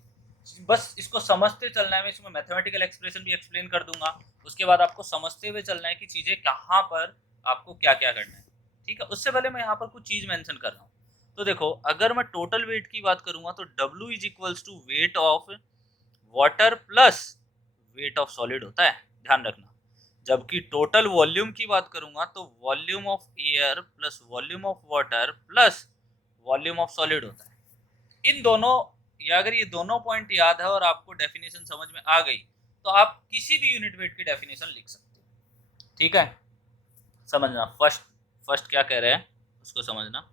बस इसको समझते चलना है। मैं इसमें मैथमेटिकल एक्सप्रेशन भी एक्सप्लेन कर दूंगा, उसके बाद आपको समझते हुए चलना है कि चीजें कहाँ पर आपको क्या क्या करना है। ठीक है, उससे पहले मैं यहाँ पर कुछ चीज मेंशन कर रहा हूँ। तो देखो, अगर मैं टोटल वेट की बात करूंगा तो W is equals to weight of water plus weight of solid होता है, ध्यान रखना। जबकि टोटल वॉल्यूम की बात करूंगा तो volume of air plus volume of water plus volume of solid होता है। इन दोनों, या अगर ये दोनों पॉइंट याद है और आपको डेफिनेशन समझ में आ गई तो आप किसी भी यूनिट वेट की डेफिनेशन लिख सकते हो। ठीक है, समझना, फर्स्ट क्या कह रहे हैं उसको समझना।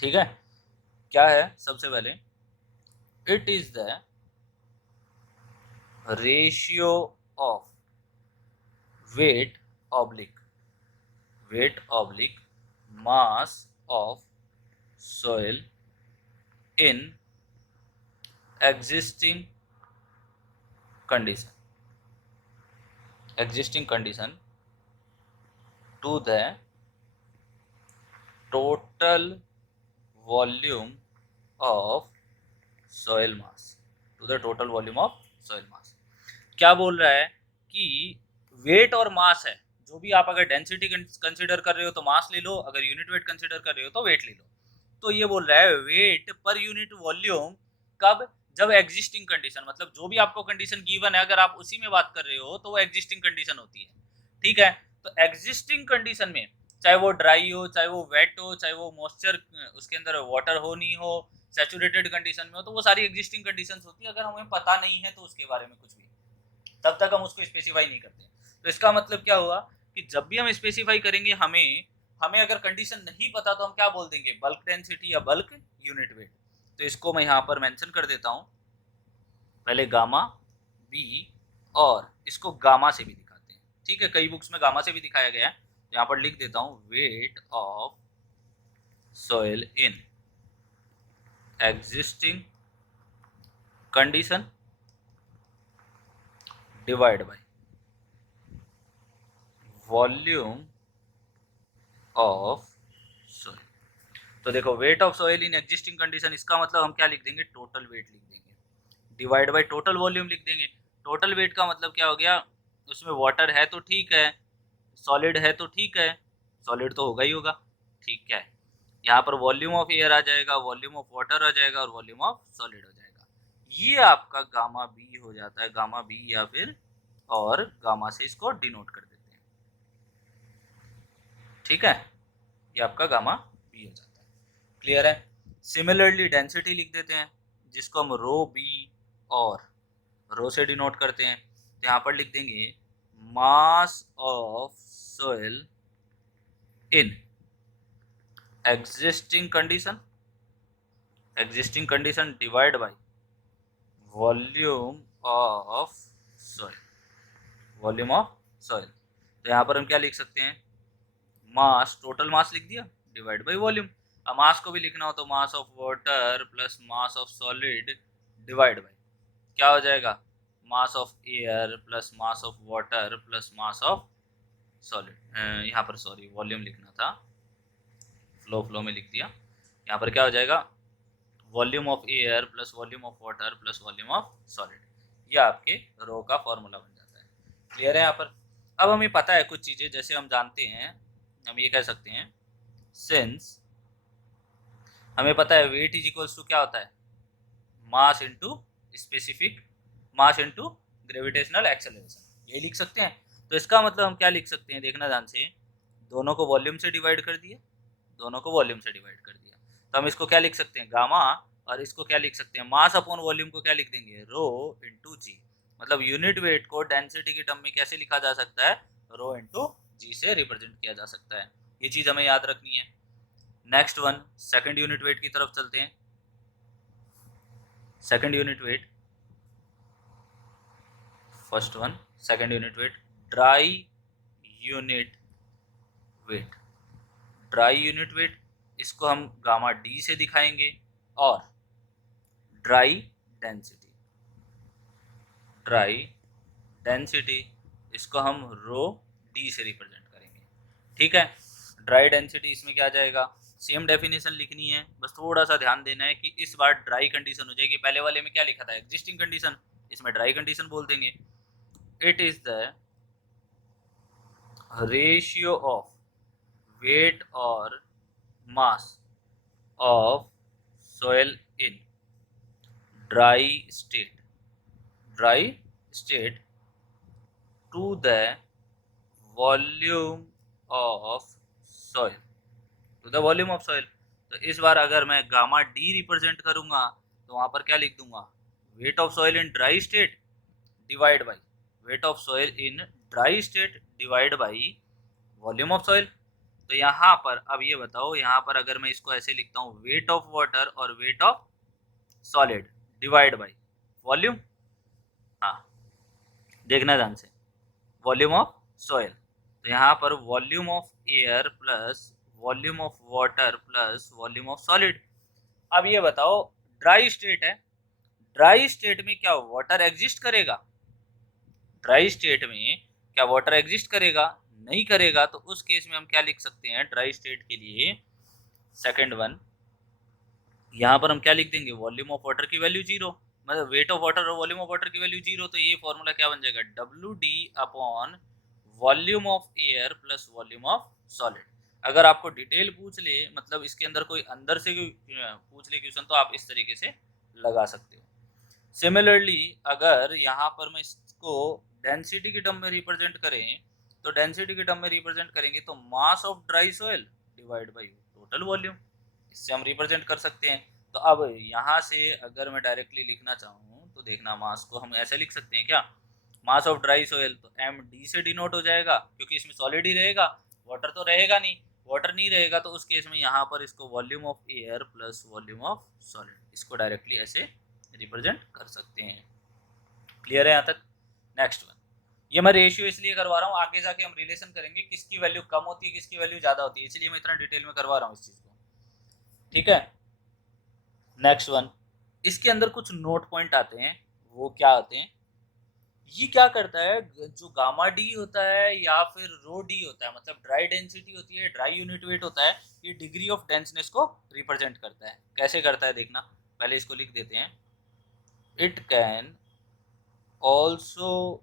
ठीक है, क्या है, सबसे पहले it is the ratio of weight oblique mass of soil in existing condition to the total volume of soil mass, क्या बोल रहा है कि वेट और मास है, जो भी आप अगर डेंसिटी कंसीडर कर रहे हो तो मास ले लो, अगर यूनिट वेट कंसीडर कर रहे हो तो वेट ले लो। तो ये बोल रहा है वेट पर यूनिट वॉल्यूम कब, जब एग्जिस्टिंग कंडीशन, मतलब जो भी आपको कंडीशन गिवन है अगर आप उसी में बात कर रहे हो तो वो एग्जिस्टिंग कंडीशन होती है। ठीक है, तो एग्जिस्टिंग कंडीशन में चाहे वो ड्राई हो, चाहे वो वेट हो, चाहे वो मॉइस्चर उसके अंदर वाटर हो नहीं हो, सैचुरेटेड कंडीशन में हो, तो वो सारी एग्जिस्टिंग कंडीशंस होती है। अगर हमें पता नहीं है तो उसके बारे में कुछ भी, तब तक हम उसको स्पेसिफाई नहीं करते। तो इसका मतलब क्या हुआ कि जब भी हम स्पेसिफाई करेंगे, हमें अगर कंडीशन नहीं पता तो हम क्या बोल देंगे, बल्क डेंसिटी या बल्क यूनिट वेट। तो इसको मैं यहाँ पर मेंशन कर देता हूँ, पहले गामा बी, और इसको गामा से भी दिखाते हैं। ठीक है, कई बुक्स में गामा से भी दिखाया गया है, यहाँ पर लिख देता हूँ weight of soil in existing condition divide by volume of soil. तो देखो weight of soil in existing condition, इसका मतलब हम क्या लिख देंगे, टोटल वेट लिख देंगे, डिवाइड बाय टोटल वॉल्यूम लिख देंगे। टोटल वेट का मतलब क्या हो गया, उसमें वाटर है तो ठीक है, सॉलिड है तो ठीक है, सॉलिड तो होगा ही होगा, ठीक है। यहाँ पर वॉल्यूम ऑफ एयर आ जाएगा, वॉल्यूम ऑफ वाटर आ जाएगा और वॉल्यूम ऑफ सॉलिड हो जाएगा। ये आपका गामा बी हो जाता है, गामा बी, या फिर और गामा से इसको डिनोट कर देते हैं, ठीक है। ये आपका गामा बी हो जाता है, क्लियर है। सिमिलरली डेंसिटी लिख देते हैं, जिसको हम रो बी और रो से डिनोट करते हैं। तो यहाँ पर लिख देंगे mass of soil in existing condition divide by volume of soil, volume of soil. तो यहाँ पर हम क्या लिख सकते हैं, मास, टोटल मास लिख दिया, डिवाइड बाय वॉल्यूम। अब मास को भी लिखना हो तो मास of water plus mass of solid divide by क्या हो जाएगा, mass of air plus mass of water plus mass of solid. यहाँ पर सॉरी वॉल्यूम लिखना था, फ्लो में लिख दिया। यहाँ पर क्या हो जाएगा, volume of air plus volume of water plus volume of solid. ये आपके रो का फॉर्मूला बन जाता है, क्लियर है यहाँ पर। अब हमें पता है कुछ चीज़ें, जैसे हम जानते हैं, हम ये कह सकते हैं, सिंस हमें पता है वेट इज इक्वल्स टू क्या होता है, mass into specific mass into gravitational acceleration, ये लिख सकते हैं। तो इसका मतलब हम क्या लिख सकते हैं, देखना ध्यान से, दोनों को वॉल्यूम से डिवाइड कर दिया, दोनों को वॉल्यूम से डिवाइड कर दिया, तो हम इसको क्या लिख सकते हैं, गामा, और इसको क्या लिख सकते हैं, मास अपॉन वॉल्यूम को क्या लिख देंगे, रो इंटू जी। मतलब यूनिट वेट को डेंसिटी के टर्म में कैसे लिखा जा सकता है, रो इंटू जी से रिप्रेजेंट किया जा सकता है। ये चीज़ हमें याद रखनी है। Next one, second unit weight की तरफ चलते हैं। Second unit weight, first one second unit weight, dry unit weight. Dry unit weight, इसको हम गामा डी से दिखाएंगे, और ड्राई डेंसिटी, ड्राई डेंसिटी इसको हम रो डी से रिप्रेजेंट करेंगे, ठीक है। ड्राई डेंसिटी इसमें क्या आ जाएगा, सेम डेफिनेशन लिखनी है, बस थोड़ा सा ध्यान देना है कि इस बार ड्राई कंडीशन हो जाएगी। पहले वाले में क्या लिखा था, एग्जिस्टिंग कंडीशन, इसमें ड्राई कंडीशन बोल देंगे। It is the ratio of weight और mass of soil in dry state, dry state to the volume of soil, to the volume of soil। तो इस बार अगर मैं गामा डी रिप्रेजेंट करूंगा तो वहां पर क्या लिख दूंगा, weight of soil in dry state divide by weight of soil in dry state divide by volume of soil. तो यहाँ पर अब ये बताओ, यहाँ पर अगर मैं इसको ऐसे लिखता हूँ, वेट ऑफ वाटर और wait of solid divide by volume, हाँ देखना ध्यान से, वॉल्यूम ऑफ सॉइल। तो यहाँ पर volume of air plus volume of water plus volume of solid. अब ये बताओ, ड्राई स्टेट है, ड्राई स्टेट में क्या वाटर एग्जिस्ट करेगा, ड्राई स्टेट में क्या वाटर एग्जिस्ट करेगा, नहीं करेगा। तो उस केस में हम क्या लिख सकते हैं, ड्राई स्टेट के लिए सेकंड वन, यहाँ पर हम क्या लिख देंगे, वॉल्यूम ऑफ वाटर की वैल्यू जीरो, मतलब वेट ऑफ वाटर और वॉल्यूम ऑफ वाटर की वैल्यू जीरो। तो ये फॉर्मूला क्या बन जाएगा, W D upon volume of air plus volume of solid. अगर आपको डिटेल पूछ ले, मतलब इसके अंदर कोई अंदर से पूछ ले क्वेश्चन, तो आप इस तरीके से लगा सकते हो। सिमिलरली अगर यहाँ पर मैं इसको डेंसिटी के टर्म में रिप्रेजेंट करें, तो डेंसिटी के टर्म में रिप्रेजेंट करेंगे तो mass of dry soil divide by total volume, इससे हम रिप्रेजेंट कर सकते हैं। तो अब यहाँ से अगर मैं डायरेक्टली लिखना चाहूँ तो देखना, मास को हम ऐसे लिख सकते हैं क्या, मास ऑफ ड्राई सोइल, तो एम डी से डिनोट हो जाएगा, क्योंकि इसमें सॉलिड ही रहेगा, वाटर तो रहेगा नहीं, वाटर नहीं रहेगा। तो उस केस में यहाँ पर इसको volume of air plus volume of solid, इसको डायरेक्टली ऐसे रिप्रेजेंट कर सकते हैं। क्लियर है यहाँ तक। नेक्स्ट वन, ये मैं रेशियो इसलिए करवा रहा हूँ, आगे जाके हम रिलेशन करेंगे किसकी वैल्यू कम होती है किसकी वैल्यू ज़्यादा होती है, इसलिए मैं इतना डिटेल में करवा रहा हूँ इस चीज़ को, ठीक है। नेक्स्ट वन, इसके अंदर कुछ नोट पॉइंट आते हैं, वो क्या आते हैं, ये क्या करता है, जो गामा डी होता है या फिर रो डी होता है, मतलब ड्राई डेंसिटी होती है, ड्राई यूनिट वेट होता है, ये डिग्री ऑफ डेंसनेस को रिप्रेजेंट करता है। कैसे करता है देखना, पहले इसको लिख देते हैं। It can also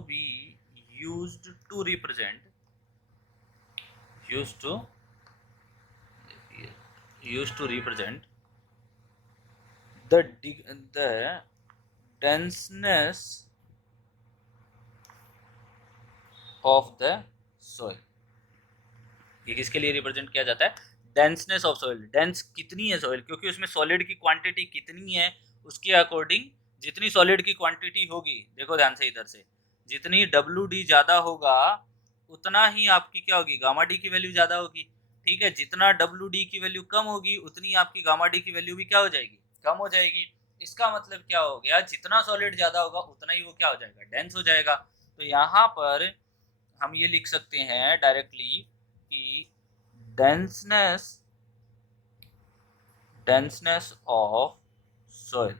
be used to represent the denseness of the soil। ये किसके लिए रिप्रेजेंट किया जाता है, डेंसनेस ऑफ सॉइल, डेंस कितनी है सॉइल, क्योंकि उसमें सॉलिड की क्वांटिटी कितनी है उसके अकॉर्डिंग, जितनी सॉलिड की क्वांटिटी होगी, देखो ध्यान से इधर से, जितनी डब्ल्यू डी ज़्यादा होगा उतना ही आपकी क्या होगी, गामा डी की वैल्यू ज़्यादा होगी। ठीक है, जितना डब्ल्यू डी की वैल्यू कम होगी उतनी आपकी गामा डी की वैल्यू भी क्या हो जाएगी, कम हो जाएगी। इसका मतलब क्या हो गया, जितना सॉलिड ज़्यादा होगा उतना ही वो क्या हो जाएगा, डेंस हो जाएगा। तो यहाँ पर हम ये लिख सकते हैं डायरेक्टली कि डेंसनेस ऑफ सॉइल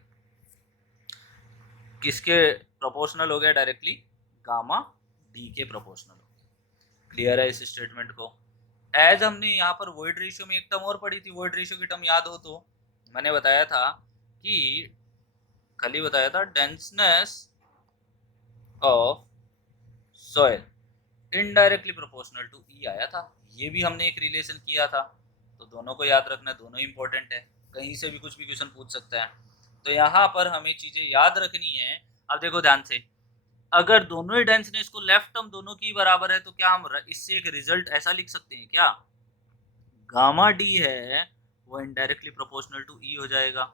किसके प्रोपोर्शनल हो गया, डायरेक्टली गामा डी के प्रोपोर्शनल हो गया। क्लियर है इस स्टेटमेंट को। एज हमने यहाँ पर वॉइड रेशियो में एक टर्म और पढ़ी थी, वॉइड रेशियो की टर्म याद हो तो मैंने बताया था कि कल ही बताया था, denseness of soil indirectly proportional to e आया था। ये भी हमने एक रिलेशन किया था, तो दोनों को याद रखना, दोनों इंपॉर्टेंट है, कहीं से भी कुछ भी क्वेश्चन पूछ सकता है। तो यहाँ पर हमें चीजें याद रखनी है। अब देखो ध्यान से, अगर दोनों ही डेंसनेस को लेफ्ट टर्म दोनों की बराबर है तो क्या हम इससे एक रिजल्ट ऐसा लिख सकते हैं क्या, गामा डी है वो इनडायरेक्टली प्रोपोर्शनल टू ई हो जाएगा।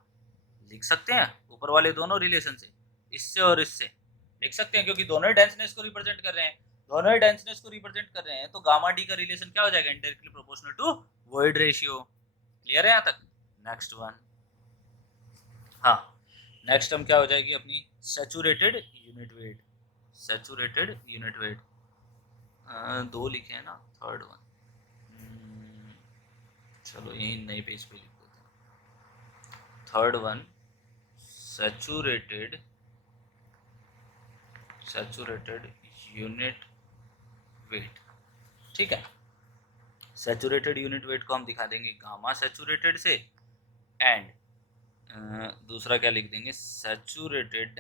लिख सकते हैं ऊपर वाले दोनों रिलेशन से, इससे और इससे लिख सकते हैं, क्योंकि दोनों ही डेंसनेस को रिप्रेजेंट कर रहे हैं, दोनों ही डेंसनेस को रिप्रेजेंट कर रहे हैं, तो गामा डी का रिलेशन क्या हो जाएगा, indirectly proportional to void ratio. Clear है यहाँ तक। नेक्स्ट वन, हाँ नेक्स्ट टर्म क्या हो जाएगी अपनी, saturated unit weight. Saturated unit weight दो लिखे हैं ना, थर्ड वन चलो यही नए पेज पे लिख देते हैं। Third one, saturated unit wait. ठीक है, सैचुरेटेड यूनिट वेट को हम दिखा देंगे गामा सैचुरेटेड से, एंड दूसरा क्या लिख देंगे, सैचुरेटेड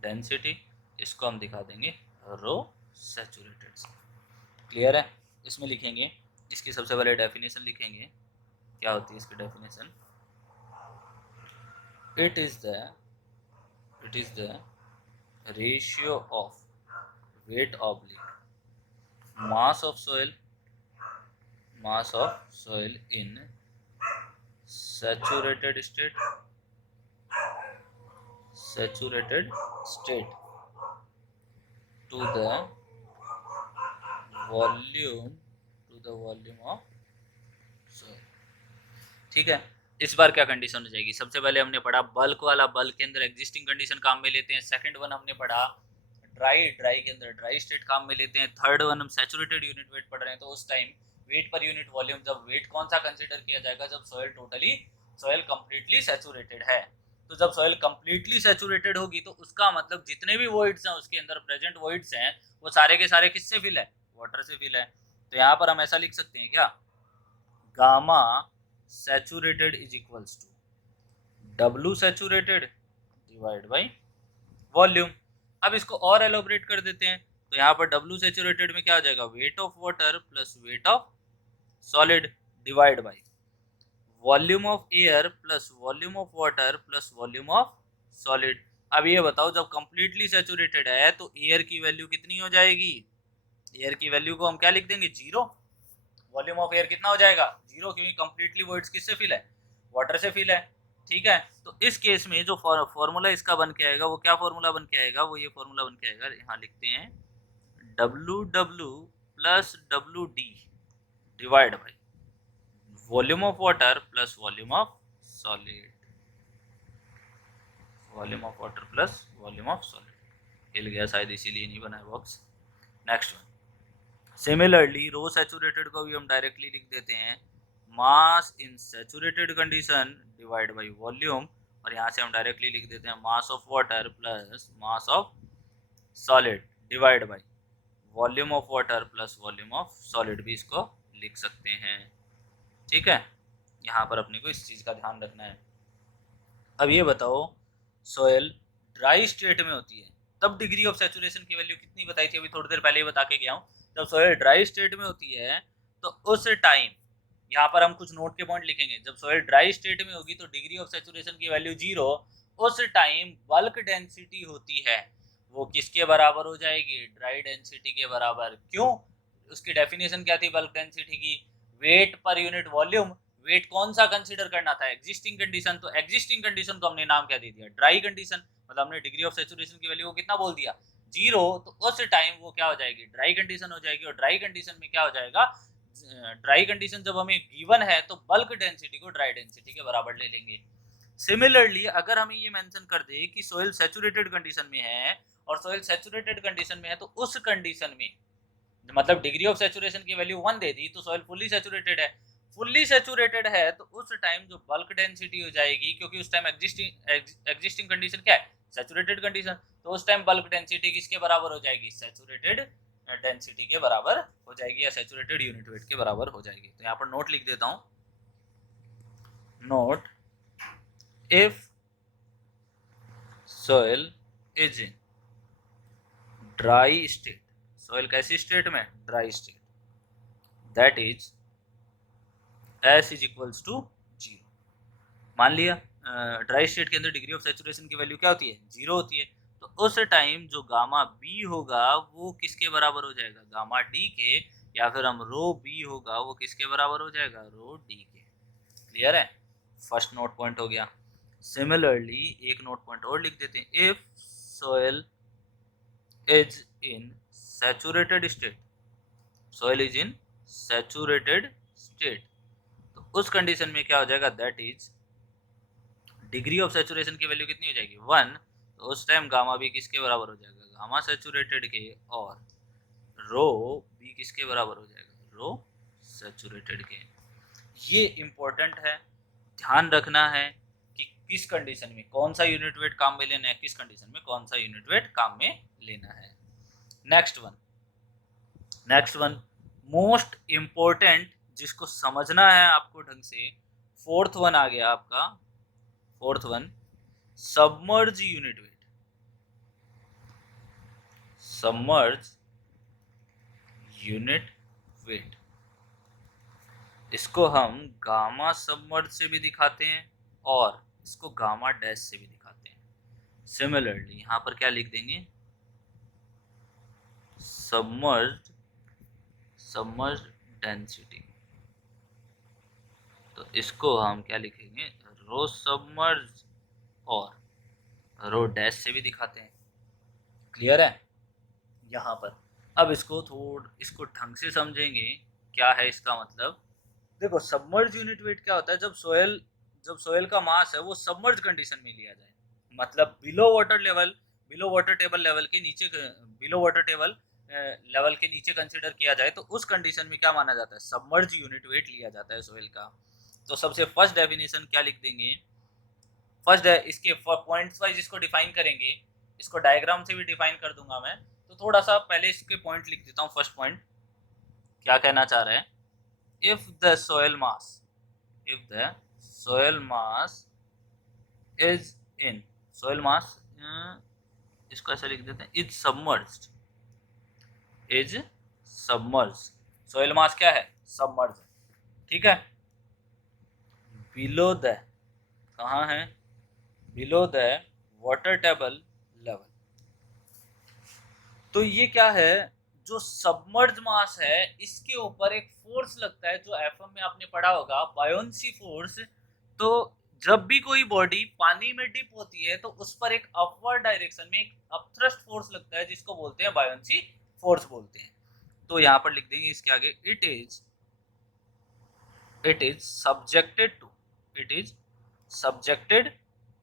डेंसिटी, इसको हम दिखा देंगे रो सैचुरेटेड से। क्लियर है। इसमें लिखेंगे, इसकी सबसे पहले डेफिनेशन लिखेंगे, क्या होती है इसकी definition, it is the ratio of weight oblique mass of soil in saturated state to the volume of soil। ठीक है, इस बार क्या कंडीशन हो जाएगी, सबसे पहले हमने पढ़ा बल्क वाला, बल्क के अंदर एग्जिस्टिंग कंडीशन काम में लेते हैं। सेकंड वन हमने पढ़ा ड्राई के अंदर ड्राई स्टेट काम में लेते हैं। थर्ड वन हम सैचुरेटेड यूनिट वेट पढ़ रहे हैं, तो उस time weight per unit volume, जब वेट कौन सा कंसिडर किया जाएगा, जब सॉइल कंप्लीटली सैचुरेटेड है। तो जब सॉइल कंप्लीटली सैचुरेटेड होगी तो उसका मतलब जितने भी वॉइड्स हैं उसके अंदर प्रेजेंट वॉइड्स हैं वो सारे के सारे किससे फिल है, वाटर से फिल है। तो यहाँ पर हम ऐसा लिख सकते हैं क्या, gamma saturated is equals to W saturated divide by volume. अब इसको और एलोबरेट कर देते हैं, तो यहाँ पर डब्ल्यू सैचुरेटेड में क्या हो जाएगा, weight of water plus weight of solid divide by volume of air plus volume of water plus volume of solid. अब ये बताओ, जब कंप्लीटली सैचुरेटेड है तो एयर की वैल्यू कितनी हो जाएगी, एयर की वैल्यू को हम क्या लिख देंगे, जीरो। वॉल्यूम ऑफ एयर कितना हो जाएगा, जीरो, क्योंकि कंप्लीटली वॉइड्स किससे फिल है, वाटर से फिल है। ठीक है, तो इस केस में जो फॉर्मूला इसका बन के आएगा वो क्या फॉर्मूला बन के आएगा, वो ये फॉर्मूला बन के आएगा, यहाँ लिखते हैं W plus W D divide by volume of water plus volume of solid, volume of water plus volume of solid. हिल गया शायद इसीलिए नहीं बना है box. Next one, similarly rho saturated को भी हम डायरेक्टली लिख देते हैं, mass in saturated condition divide by volume और यहाँ से हम डायरेक्टली लिख देते हैं mass of water plus mass of solid divide by volume of water plus volume of solid भी इसको लिख सकते हैं। ठीक है, यहाँ पर अपने को इस चीज़ का ध्यान रखना है। अब ये बताओ, सोयल ड्राई स्टेट में होती है तब डिग्री ऑफ सैचुरेशन की वैल्यू कितनी बताई थी, अभी थोड़ी देर पहले ही बता के गया हूँ। जब सोयल ड्राई स्टेट में होती है तो उस टाइम, यहाँ पर हम कुछ नोट के पॉइंट लिखेंगे, जब सोयल ड्राई स्टेट में होगी तो डिग्री ऑफ सैचुरेशन की वैल्यू 0, उस टाइम बल्क डेंसिटी होती है वो किसके बराबर हो जाएगी, ड्राई डेंसिटी के बराबर। क्यों, उसकी डेफिनेशन क्या थी बल्क डेंसिटी की, weight per unit volume. Weight कौन सा कंसीडर करना था, एग्जिस्टिंग कंडीशन, तो एग्जिस्टिंग कंडीशन को हमने नाम क्या दे दिया, ड्राई कंडीशन। मतलब हमने डिग्री ऑफ सैचुरेशन की वैल्यू को कितना बोल दिया, 0, तो उस टाइम वो क्या हो जाएगी, ड्राई कंडीशन हो जाएगी। और ड्राई कंडीशन में क्या हो जाएगा, ड्राई कंडीशन जब हमें गिवन है तो बल्क डेंसिटी को ड्राई डेंसिटी के बराबर ले लेंगे। सिमिलरली अगर हमें ये मेंशन कर दे कि सोइल सैचुरेटेड कंडीशन में है और सोइल सैचुरेटेड कंडीशन में है, तो उस कंडीशन में मतलब डिग्री ऑफ सैचुरेशन की वैल्यू 1 दे दी तो सोइल फुल्ली सैचुरेटेड है। फुल्ली सैचुरेटेड है तो उस टाइम जो बल्क डेंसिटी हो जाएगी, क्योंकि उस टाइम एग्जिस्टिंग कंडीशन क्या है, सैचुरेटेड कंडीशन, तो उस टाइम बल्क डेंसिटी किसके बराबर हो जाएगी, सैचुरेटेड डेंसिटी के बराबर हो जाएगी या सैचुरेटेड यूनिट वेट के बराबर हो जाएगी। तो यहाँ पर नोट लिख देता हूँ, note if soil is in dry state, soil कैसी स्टेट में, dry state, that is S is equals to 0। मान लिया ड्राई स्टेट के अंदर डिग्री ऑफ सैचुरेशन की वैल्यू क्या होती है, 0 होती है, तो उस टाइम जो गामा बी होगा वो किसके बराबर हो जाएगा, गामा डी के, या फिर हम रो बी होगा वो किसके बराबर हो जाएगा, रो डी के। क्लियर है, फर्स्ट नोट पॉइंट हो गया। सिमिलरली एक नोट पॉइंट और लिख देते हैं, if soil is in saturated state, soil is in saturated state, तो उस कंडीशन में क्या हो जाएगा, that is degree of saturation की वैल्यू कितनी हो जाएगी, 1, तो उस टाइम गामा बी किसके बराबर हो जाएगा, गामा सैचुरेटेड के, और रो बी किसके बराबर हो जाएगा, रो सैचुरेटेड के। ये इम्पोर्टेंट है, ध्यान रखना है कि किस कंडीशन में कौन सा यूनिट वेट काम में लेना है, किस कंडीशन में कौन सा यूनिट वेट काम में लेना है। नेक्स्ट वन मोस्ट इम्पोर्टेंट, जिसको समझना है आपको ढंग से, फोर्थ वन आ गया आपका, fourth one submerge unit weight, submerge unit weight, इसको हम गामा सबमर्ज से भी दिखाते हैं और इसको गामा डैश से भी दिखाते हैं। सिमिलरली यहाँ पर क्या लिख देंगे, सबमर्ज डेंसिटी, तो इसको हम क्या लिखेंगे, रो सबमर्ज और रो डैश से भी दिखाते हैं। क्लियर है यहाँ पर। अब इसको इसको ढंग से समझेंगे, क्या है इसका मतलब। देखो सबमर्ज यूनिट वेट क्या होता है, जब सोयल का मास है वो सबमर्ज कंडीशन में लिया जाए, मतलब बिलो वाटर टेबल लेवल के नीचे, बिलो वाटर टेबल लेवल के नीचे कंसीडर किया जाए, तो उस कंडीशन में क्या माना जाता है, सबमर्ज यूनिट वेट लिया जाता है सोयल का। तो सबसे फर्स्ट डेफिनेशन क्या लिख देंगे, फर्स्ट है इसके पॉइंट्स वाइज इसको डिफाइन करेंगे, इसको डायग्राम से भी डिफाइन कर दूंगा मैं, तो थोड़ा सा पहले इसके पॉइंट लिख देता हूँ। फर्स्ट पॉइंट क्या कहना चाह रहे हैं, if the soil mass is in soil mass, इसको ऐसे लिख देते हैं, is submerged, soil mass क्या है, submerged, ठीक है, below the, कहाँ है, below the water table level। तो ये क्या है, जो सबमर्ज मास है इसके ऊपर एक फोर्स लगता है, जो एफएम में आपने पढ़ा होगा, बायोन्सी फोर्स। तो जब भी कोई बॉडी पानी में डिप होती है तो उस पर एक अपवर्ड डायरेक्शन में एक अपथ्रस्ट फोर्स लगता है, जिसको बोलते हैं बायोन्सी फोर्स बोलते हैं। तो यहाँ पर लिख देंगे इसके आगे, it is subjected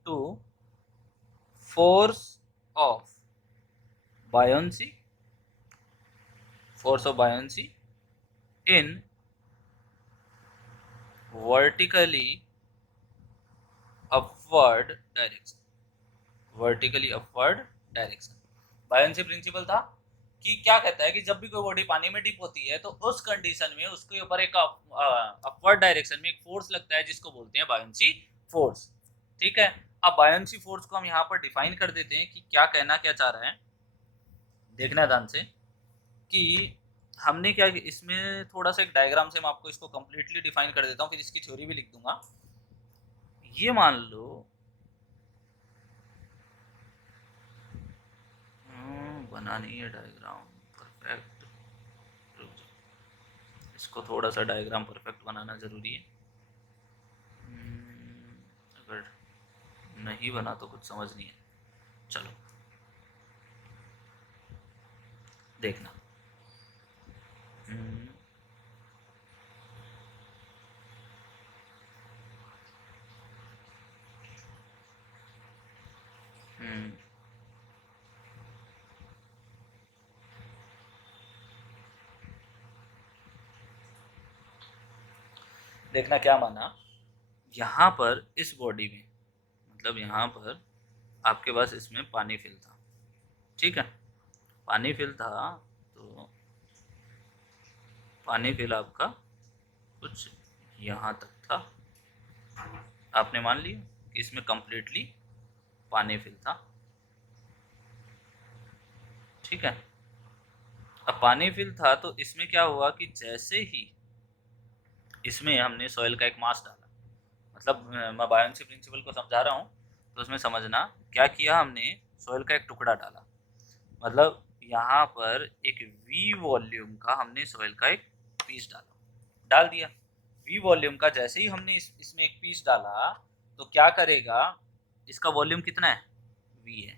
to force of buoyancy in vertically upward upward direction, vertically upward direction. Buoyancy principle था कि क्या कहता है कि जब भी कोई बॉडी पानी में डिप होती है तो उस कंडीशन में उसके ऊपर एक अपवर्ड डायरेक्शन में एक फोर्स लगता है जिसको बोलते हैं बायोन्सी फोर्स। ठीक है, अब बायोन्सी फोर्स को हम यहाँ पर डिफाइन कर देते हैं कि क्या कहना क्या चाह रहा है। देखना ध्यान से कि हमने क्या, इसमें थोड़ा सा एक डायग्राम से मैं आपको इसको कंप्लीटली डिफाइन कर देता हूँ, फिर इसकी थ्योरी भी लिख दूंगा। ये मान लो बनानी है डायग्राम परफेक्ट, इसको थोड़ा सा डायग्राम परफेक्ट बनाना ज़रूरी है। अगर नहीं बना तो कुछ समझ नहीं है। चलो देखना। हम्म, हम्म, देखना क्या माना, यहाँ पर इस बॉडी में, मतलब यहाँ पर आपके पास इसमें पानी फिल था। ठीक है, पानी फिल था तो पानी फिल आपका कुछ यहाँ तक था। आपने मान लिया कि इसमें कंप्लीटली पानी फिल था। ठीक है, अब पानी फिल था तो इसमें क्या हुआ कि जैसे ही इसमें हमने सॉइल का एक मास डाला, मतलब मैं बायोन्सी प्रिंसिपल को समझा रहा हूँ तो उसमें समझना क्या किया हमने, सॉइल का एक टुकड़ा डाला, मतलब यहाँ पर एक वी वॉल्यूम का हमने सॉइल का एक पीस डाल दिया। वी वॉल्यूम का जैसे ही हमने इसमें एक पीस डाला तो क्या करेगा, इसका वॉल्यूम कितना है, वी है,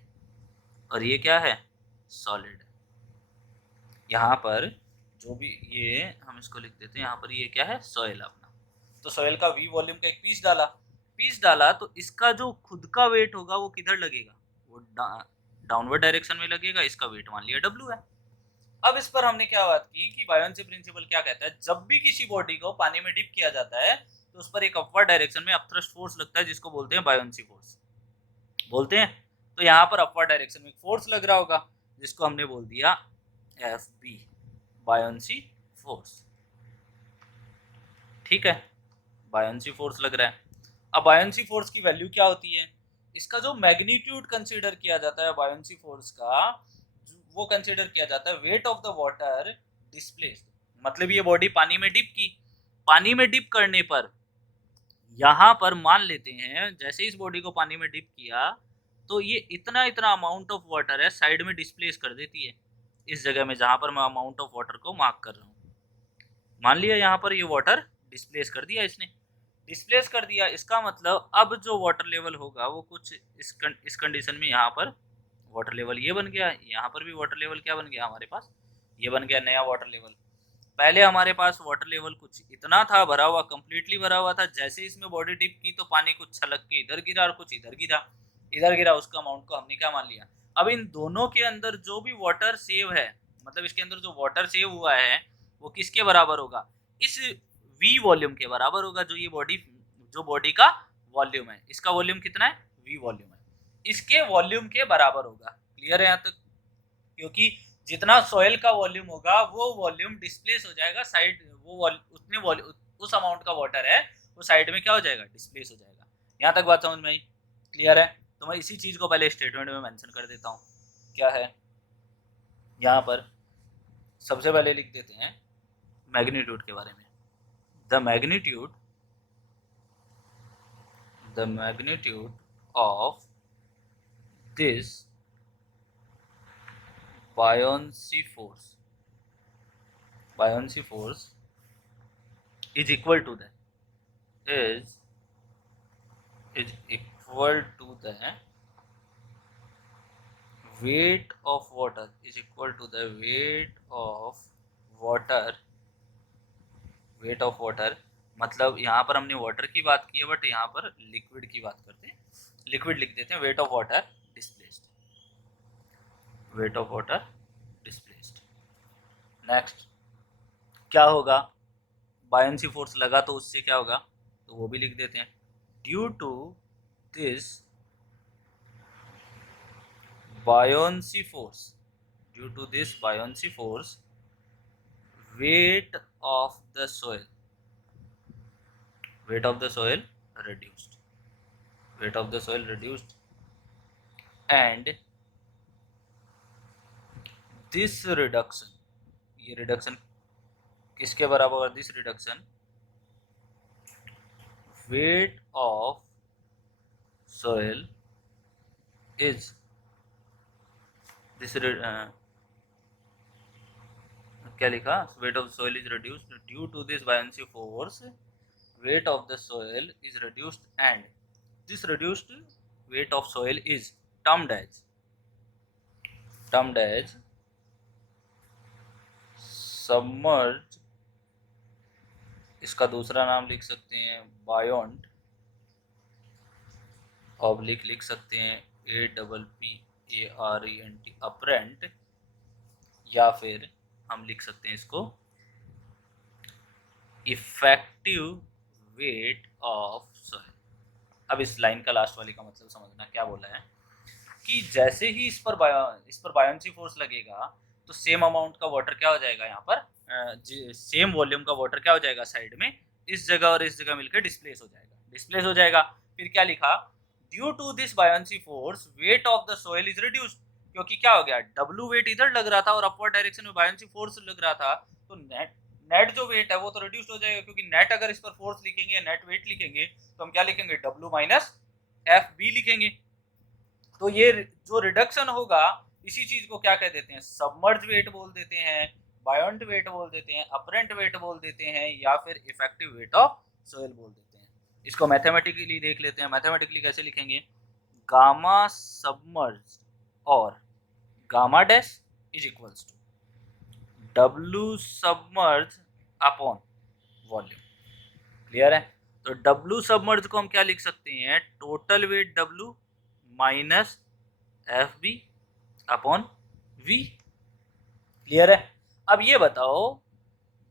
और ये क्या है, सॉलिड। यहाँ पर जो भी, ये हम इसको लिख देते हैं यहाँ पर, ये क्या है, सॉइल अपना। तो सॉइल का वी वॉल्यूम का एक पीस डाला तो इसका जो खुद का वेट होगा वो किधर लगेगा, वो डाउनवर्ड डायरेक्शन में लगेगा। इसका वेट मान लिया डब्ल्यू है। अब इस पर हमने क्या बात की कि बायोन्सी प्रिंसिपल क्या कहता है, जब भी किसी बॉडी को पानी में डिप किया जाता है तो उस पर एक अपवर्ड डायरेक्शन में अपथ्रस्ट फोर्स लगता है जिसको बोलते हैं बायोन्सी फोर्स, बोलते हैं। तो यहाँ पर अपवर्ड डायरेक्शन में फोर्स लग रहा होगा जिसको हमने बोल दिया एफ बी, बायोन्सी फोर्स। ठीक है, बायोन्सी फोर्स लग रहा है। अब बायोन्सी फोर्स की वैल्यू क्या होती है, इसका जो मैग्नीट्यूड कंसीडर किया जाता है बायोन्सी फोर्स का, वो कंसीडर किया जाता है wait of the water displaced. मतलब ये बॉडी पानी में डिप की, पानी में डिप करने पर यहाँ पर मान लेते हैं जैसे इस बॉडी को पानी में डिप किया तो ये इतना इतना अमाउंट ऑफ वाटर है साइड में डिस्प्लेस कर देती है, इस जगह में जहाँ पर मैं अमाउंट ऑफ वाटर को मार्क कर रहा हूँ। मान लिया यहाँ पर ये वाटर डिस्प्लेस कर दिया, इसने डिस्प्लेस कर दिया, इसका मतलब अब जो वाटर लेवल होगा वो कुछ इस कंडीशन में यहाँ पर वाटर लेवल ये बन गया, यहाँ पर भी वाटर लेवल क्या बन गया हमारे पास, ये बन गया नया वाटर लेवल। पहले हमारे पास वाटर लेवल कुछ इतना था, भरा हुआ, कंप्लीटली भरा हुआ था। जैसे इसमें बॉडी डिप की तो पानी कुछ छलक के इधर गिरा और कुछ इधर गिरा, उसका अमाउंट को हमने क्या मान लिया। अब इन दोनों के अंदर जो भी वाटर सेव है, मतलब इसके अंदर जो वाटर सेव हुआ है वो किसके बराबर होगा, इस वी वॉल्यूम के बराबर होगा, जो बॉडी का वॉल्यूम है। इसका वॉल्यूम कितना है, वी वॉल्यूम है, इसके वॉल्यूम के बराबर होगा। क्लियर है यहाँ तक, क्योंकि जितना सॉइल का वॉल्यूम होगा वो वॉल्यूम डिस्प्लेस हो जाएगा साइड, वो उतने उस अमाउंट का वाटर है वो साइड में क्या हो जाएगा, डिस्प्लेस हो जाएगा। यहाँ तक बात समझ में आई, क्लियर है। तो मैं इसी चीज को पहले स्टेटमेंट में मेंशन कर देता हूँ, क्या है यहाँ पर, सबसे पहले लिख देते हैं मैग्नीट्यूड के बारे में। The magnitude of this buoyancy force is equal to the weight of water, is equal to the weight of water। मतलब यहाँ पर हमने वाटर की बात की है बट यहाँ पर लिक्विड की बात करते हैं, लिक्विड लिख देते हैं, wait of water displaced, wait of water displaced. Next क्या होगा, बायोन्सी फोर्स लगा तो उससे क्या होगा, तो वो भी लिख देते हैं, due to this buoyancy force, due to this buoyancy force, weight of the soil reduced, and this reduction, ये रिडक्शन किसके बराबर होगा? This reduction weight of soil is क्या लिखा? weight of soil is reduced due to this buoyancy force, weight of the soil is reduced, and this reduced weight of soil is termed as submerged, इसका दूसरा नाम लिख सकते हैं बायोन्ट, oblique लिख सकते हैं APPARENT, अपरेंट, या फिर हम लिख सकते हैं इसको इफेक्टिव वेट ऑफ सॉइल। अब इस लाइन का लास्ट वाली का मतलब समझना, क्या बोला है कि जैसे ही इस पर बायोन्सी फोर्स लगेगा तो सेम अमाउंट का वाटर क्या हो जाएगा, यहाँ पर सेम वॉल्यूम का वाटर क्या हो जाएगा, साइड में इस जगह और इस जगह मिलकर डिस्प्लेस हो जाएगा। फिर क्या लिखा? Due to this buoyancy force weight of the soil is reduced, क्योंकि क्या हो गया, डब्ल्यू वेट इधर लग रहा था और अपवर्ड डायरेक्शन में बायोन्सी फोर्स लग रहा था, तो नेट जो वेट है वो तो रिड्यूस हो जाएगा, क्योंकि नेट अगर इस पर फोर्स लिखेंगे, नेट वेट लिखेंगे, तो हम क्या लिखेंगे, डब्ल्यू माइनस एफ बी लिखेंगे। तो ये जो रिडक्शन होगा, इसी चीज को क्या कह देते हैं, सबमर्ज वेट बोल देते हैं, बायोन्ट वेट बोल देते हैं, अपरेंट वेट बोल देते हैं, या फिर इफेक्टिव वेट ऑफ सोइल बोल देते हैं। इसको मैथमेटिकली देख लेते हैं। मैथमेटिकली कैसे लिखेंगे? गामा सबमर्ज और gamma dash is equals to W submerge upon volume. Clear है? तो डब्ल्यू सबमर्ज को हम क्या लिख सकते हैं, total weight W minus F B upon V. Clear है? अब ये बताओ,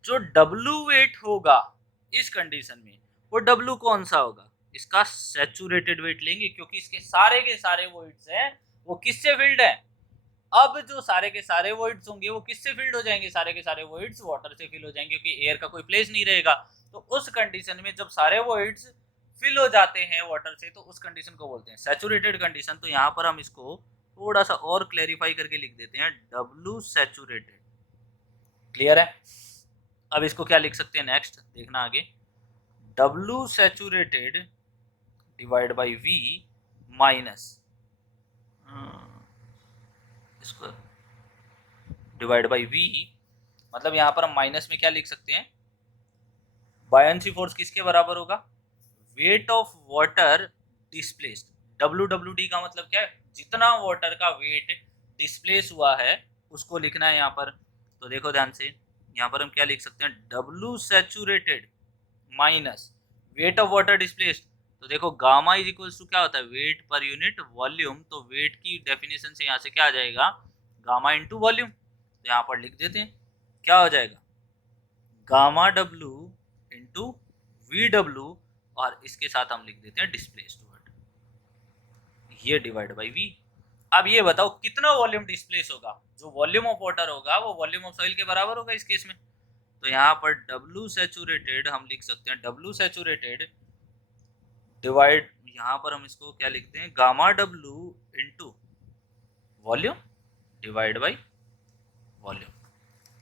जो डब्ल्यू वेट होगा इस कंडीशन में, वो डब्ल्यू कौन सा होगा? इसका सैचुरेटेड वेट लेंगे, क्योंकि इसके सारे के सारे वॉइड्स हैं वो किससे फिल्ड है। अब जो सारे के सारे वॉइड्स होंगे वो किससे फिल्ड हो जाएंगे? सारे के सारे वॉइड्स वाटर से फिल हो जाएंगे, क्योंकि एयर का कोई प्लेस नहीं रहेगा। तो उस कंडीशन में जब सारे वॉइड्स फिल हो जाते हैं वाटर से, तो उस कंडीशन को बोलते हैं सैचुरेटेड कंडीशन। तो यहाँ पर हम इसको थोड़ा सा और क्लैरिफाई करके लिख देते हैं, डब्ल्यू सैचुरेटेड। क्लियर है? अब इसको क्या लिख सकते हैं, नेक्स्ट देखना आगे, W saturated divide by V minus, इसको डिवाइड बाई वी, मतलब यहाँ पर हम माइनस में क्या लिख सकते हैं, बायोन्सी फोर्स किसके बराबर होगा, wait of water displaced. WWD का मतलब क्या है, जितना वाटर का वेट डिस्प्लेस हुआ है उसको लिखना है यहाँ पर। तो देखो ध्यान से, यहाँ पर हम क्या लिख सकते हैं, W saturated minus weight of water displaced. तो देखो गामा इज इक्वल्स टू क्या होता है, वेट पर यूनिट वॉल्यूम। तो वेट की डेफिनेशन से यहाँ से क्या आ जाएगा, गामा इंटू वॉल्यूम। तो यहाँ पर लिख देते हैं, क्या हो जाएगा, gamma W into V W, और इसके साथ हम लिख देते हैं डिस्प्लेस्ड वाटर, ये डिवाइड बाई वी। अब ये बताओ कितना वॉल्यूम डिस्प्लेस होगा, जो वॉल्यूम ऑफ वाटर होगा वो वॉल्यूम ऑफ सॉइल के बराबर होगा इस केस में। तो यहाँ पर डब्ल्यू सैचुरेटेड हम लिख सकते हैं, डब्ल्यू सैचुरेटेड डिवाइड, यहाँ पर हम इसको क्या लिखते हैं, gamma W into volume divide by volume.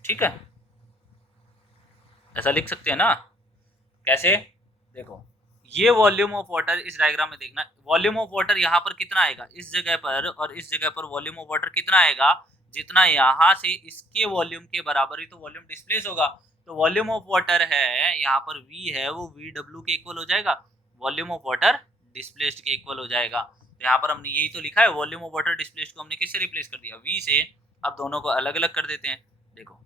ठीक है, ऐसा लिख सकते हैं ना। कैसे? देखो, ये वॉल्यूम ऑफ वाटर इस डायग्राम में देखना, वॉल्यूम ऑफ वाटर यहाँ पर कितना आएगा, इस जगह पर और इस जगह पर वॉल्यूम ऑफ वाटर कितना आएगा, जितना यहाँ से इसके वॉल्यूम के बराबर ही तो वॉल्यूम डिस्प्लेस होगा। तो वॉल्यूम ऑफ वाटर है यहाँ पर V है, वो VW के इक्वल हो जाएगा, वॉल्यूम ऑफ वाटर डिस्प्लेस्ड के इक्वल हो जाएगा। तो यहाँ पर हमने यही तो लिखा है, वॉल्यूम ऑफ वाटर डिस्प्लेस्ड को हमने किससे रिप्लेस कर दिया, V से। अब दोनों को अलग अलग कर देते हैं। देखो,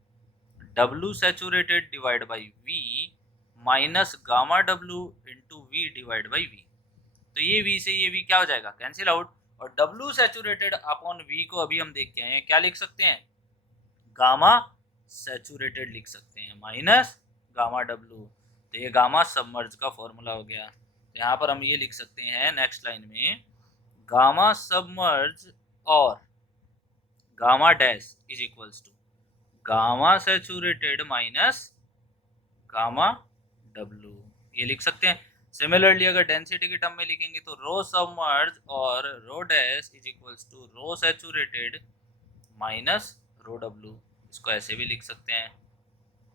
W saturated divide by V minus gamma W into V divide by V. तो ये V से ये V क्या हो जाएगा, कैंसिल आउट। और डब्ल्यू सैचुरेटेड अपॉन V को अभी हम देख के आए हैं, क्या लिख सकते हैं, गामा सैचुरेटेड लिख सकते हैं माइनस गामा डब्ल्यू। तो ये गामा सबमर्ज का फॉर्मूला हो गया। यहाँ पर हम ये लिख सकते हैं नेक्स्ट लाइन में, गामा सबमर्ज और gamma dash is equals to gamma saturated minus gamma W, ये लिख सकते हैं। सिमिलरली अगर डेंसिटी के टर्म में लिखेंगे तो रो सबमर्ज और rho dash is equals to rho saturated minus rho W, इसको ऐसे भी लिख सकते हैं।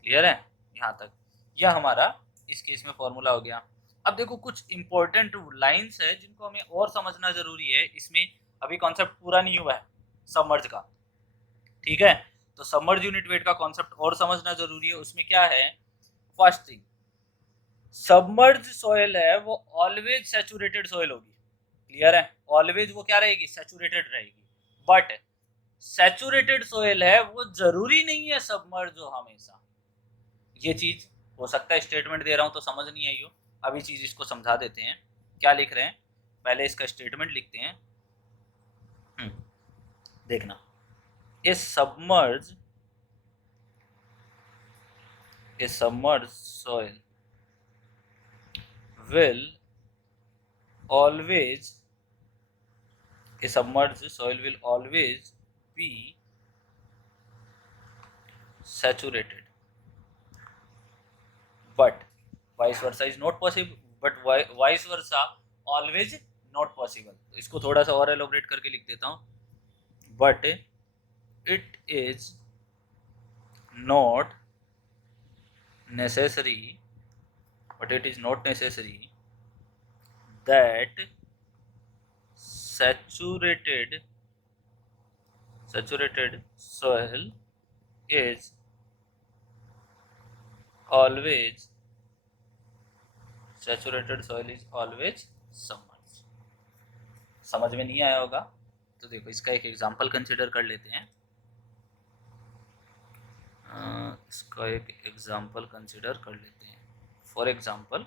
क्लियर है यहाँ तक? यह हमारा इस केस में फॉर्मूला हो गया। अब देखो कुछ इंपॉर्टेंट लाइंस है जिनको हमें और समझना जरूरी है, इसमें अभी कॉन्सेप्ट पूरा नहीं हुआ है सबमर्ज का, ठीक है? तो सबमर्ज यूनिट वेट का कॉन्सेप्ट और समझना जरूरी है। उसमें क्या है, फर्स्ट थिंग, सबमर्ज सॉइल है वो ऑलवेज सैचुरेटेड सॉइल होगी। क्लियर है? ऑलवेज वो क्या रहेगी, सैचुरेटेड रहेगी। बट सैचुरेटेड सॉइल है वो जरूरी नहीं है सबमर्ज हो हमेशा। ये चीज हो सकता है स्टेटमेंट दे रहा हूं तो समझ नहीं आई हो, अभी चीज इसको समझा देते हैं। क्या लिख रहे हैं, पहले इसका स्टेटमेंट लिखते हैं। देखना, ए submerge soil will always a submerged soil will always be saturated, but vice versa is not possible, but vice versa always not possible। तो इसको थोड़ा सा और एलोबरेट करके लिख देता हूँ, but it is not necessary that saturated soil is always submerged। समझ में नहीं आया होगा तो देखो इसका एक एग्जांपल कंसिडर कर लेते हैं। फॉर एग्जांपल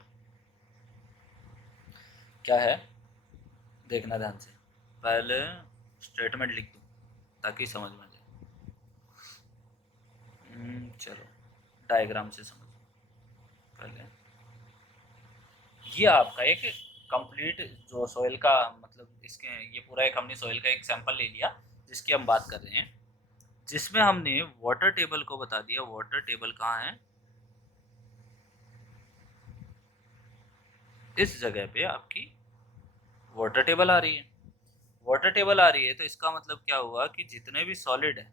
क्या है, देखना ध्यान से, पहले स्टेटमेंट लिख दूँ ताकि समझ में आ जाए। चलो डायग्राम से समझ। पहले ये आपका एक कंप्लीट जो सॉइल का मतलब इसके ये पूरा एक हमने सॉइल का एक सैंपल ले लिया जिसकी हम बात कर रहे हैं, जिसमें हमने वाटर टेबल को बता दिया। वाटर टेबल कहाँ है, इस जगह पे आपकी वाटर टेबल आ रही है। वाटर टेबल आ रही है तो इसका मतलब क्या हुआ कि जितने भी सॉलिड है,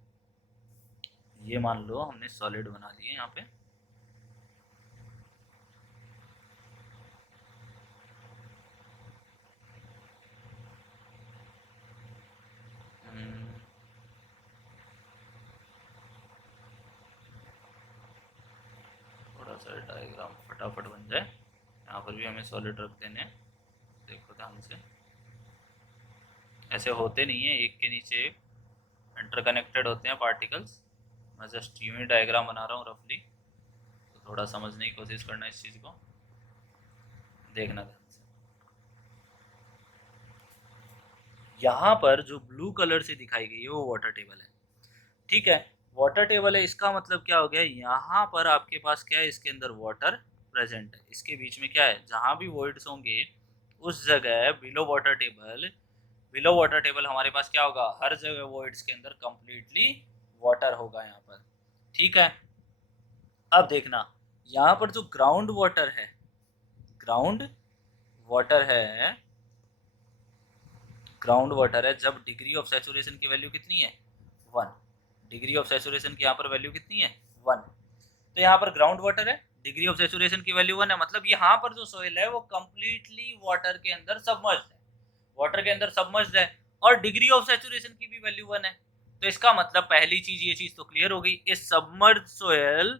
ये मान लो हमने सॉलिड बना दिए यहाँ पे, थोड़ा सा डायग्राम फटाफट बन जाए। यहाँ पर भी हमें सॉलिड रख देने, देखो ध्यान से, ऐसे होते नहीं है एक के नीचे एक, इंटरकनेक्टेड होते हैं पार्टिकल्स। मैं जस्ट यूं ही डायग्राम बना रहा हूँ रफली, तो थोड़ा समझने की कोशिश करना इस चीज़ को, देखना ध्यान से। यहाँ पर जो ब्लू कलर से दिखाई गई है वो वाटर टेबल है, ठीक है? वाटर टेबल है, इसका मतलब क्या हो गया, यहाँ पर आपके पास क्या है, इसके अंदर वाटर प्रेजेंट है, इसके बीच में क्या है, जहाँ भी वॉइड्स होंगे उस जगह बिलो वाटर टेबल हमारे पास क्या होगा, हर जगह वॉइड्स के अंदर कंप्लीटली वाटर होगा यहाँ पर, ठीक है? अब देखना, यहाँ पर जो ग्राउंड वाटर है जब डिग्री ऑफ सैचुरेशन की वैल्यू कितनी है, 1। डिग्री ऑफ सैचुरेशन की यहाँ पर वैल्यू कितनी है, 1। तो यहाँ पर ग्राउंड वाटर है, डिग्री ऑफ सैचुरेशन की वैल्यू 1 है, मतलब यहाँ पर जो सोइल है वो कंप्लीटली वाटर के अंदर सबमर्ज्ड है, और डिग्री ऑफ सैचुरेशन की भी वैल्यू 1 है। तो इसका मतलब पहली चीज, ये चीज तो क्लियर हो गई, इस submerged soil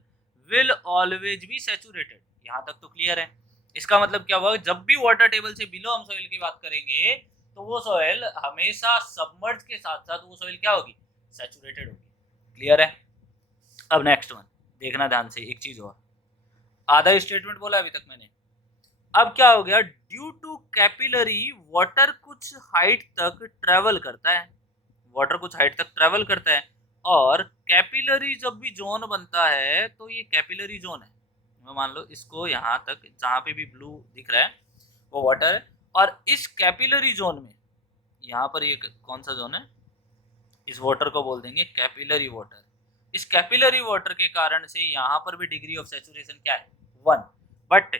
will always be saturated. यहाँ तक तो क्लियर है। इसका मतलब क्या हुआ, जब भी वाटर टेबल से बिलो हम सोइल की बात करेंगे तो वो सोइल हमेशा सबमर्ज के साथ साथ वो सोइल क्या होगी, सैचुरेटेड होगी। क्लियर है? अब नेक्स्ट वन देखना ध्यान से, एक चीज और, आधा स्टेटमेंट बोला अभी तक मैंने। अब क्या हो गया, ड्यू टू कैपिलरी वाटर कुछ हाइट तक ट्रेवल करता है, और कैपिलरी जब भी जोन बनता है तो ये कैपिलरी जोन है, मान लो इसको यहाँ तक जहाँ पे भी ब्लू दिख रहा है वो वाटर है। और इस कैपिलरी जोन में, यहाँ पर ये कौन सा जोन है, इस वाटर को बोल देंगे कैपिलरी वाटर। इस कैपिलरी वाटर के कारण से यहाँ पर भी डिग्री ऑफ सैचुरेशन क्या है, 1। बट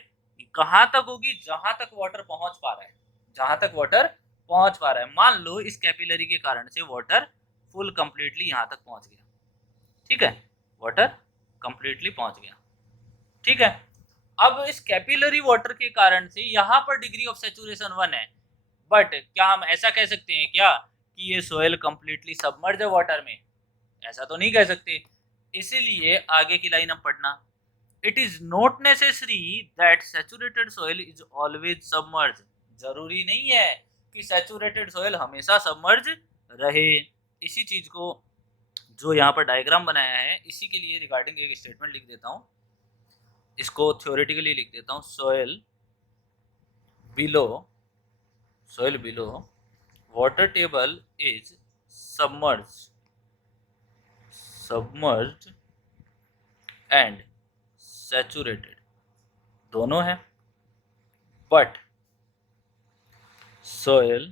कहाँ तक होगी, जहां तक वाटर पहुंच पा रहा है, जहां तक वाटर पहुंच पा रहा है। मान लो इस कैपिलरी के कारण से वाटर फुल कंप्लीटली यहाँ तक पहुंच गया, ठीक है, वाटर कंप्लीटली पहुंच गया, ठीक है। अब इस कैपिलरी वाटर के कारण से यहाँ पर डिग्री ऑफ सैचुरेशन 1 है। बट क्या हम ऐसा कह सकते हैं क्या कि ये सोयल कंप्लीटली सबमर्ज है वाटर में? ऐसा तो नहीं कह सकते। इसीलिए आगे की लाइन हम पढ़ना, it is not necessary that saturated soil is always submerge. जरूरी नहीं है कि सैचुरेटेड सोयल हमेशा सबमर्ज रहे। इसी चीज को जो यहाँ पर डायग्राम बनाया है, इसी के लिए रिगार्डिंग एक स्टेटमेंट लिख देता हूँ, इसको थ्योरेटिकली लिख देता हूँ। Soil below water table is submerged and saturated, दोनों है। but soil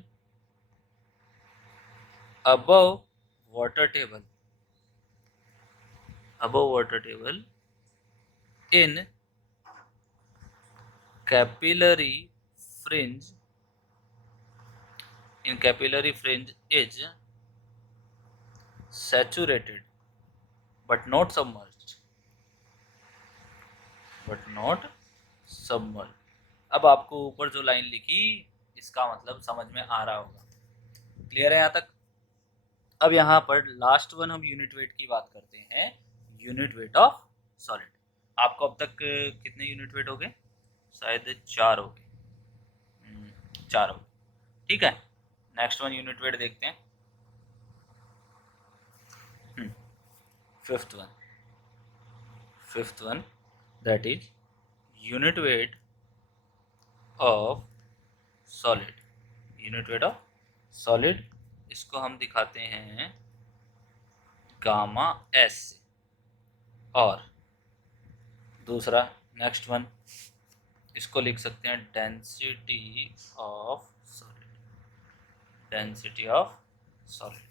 above water table in capillary fringe is saturated but not submerged, अब आपको ऊपर जो लाइन लिखी इसका मतलब समझ में आ रहा होगा, क्लियर है यहाँ तक। अब यहाँ पर लास्ट वन हम यूनिट वेट की बात करते हैं, यूनिट वेट ऑफ सॉलिड। आपको अब तक कितने यूनिट वेट हो गए, शायद 4 हो गए, 4 हो गए, ठीक है। नेक्स्ट वन यूनिट वेट देखते हैं, fifth one that is unit weight of solid. इसको हम दिखाते हैं गामा एस से। और दूसरा नेक्स्ट वन, इसको लिख सकते हैं डेंसिटी ऑफ सॉलिड।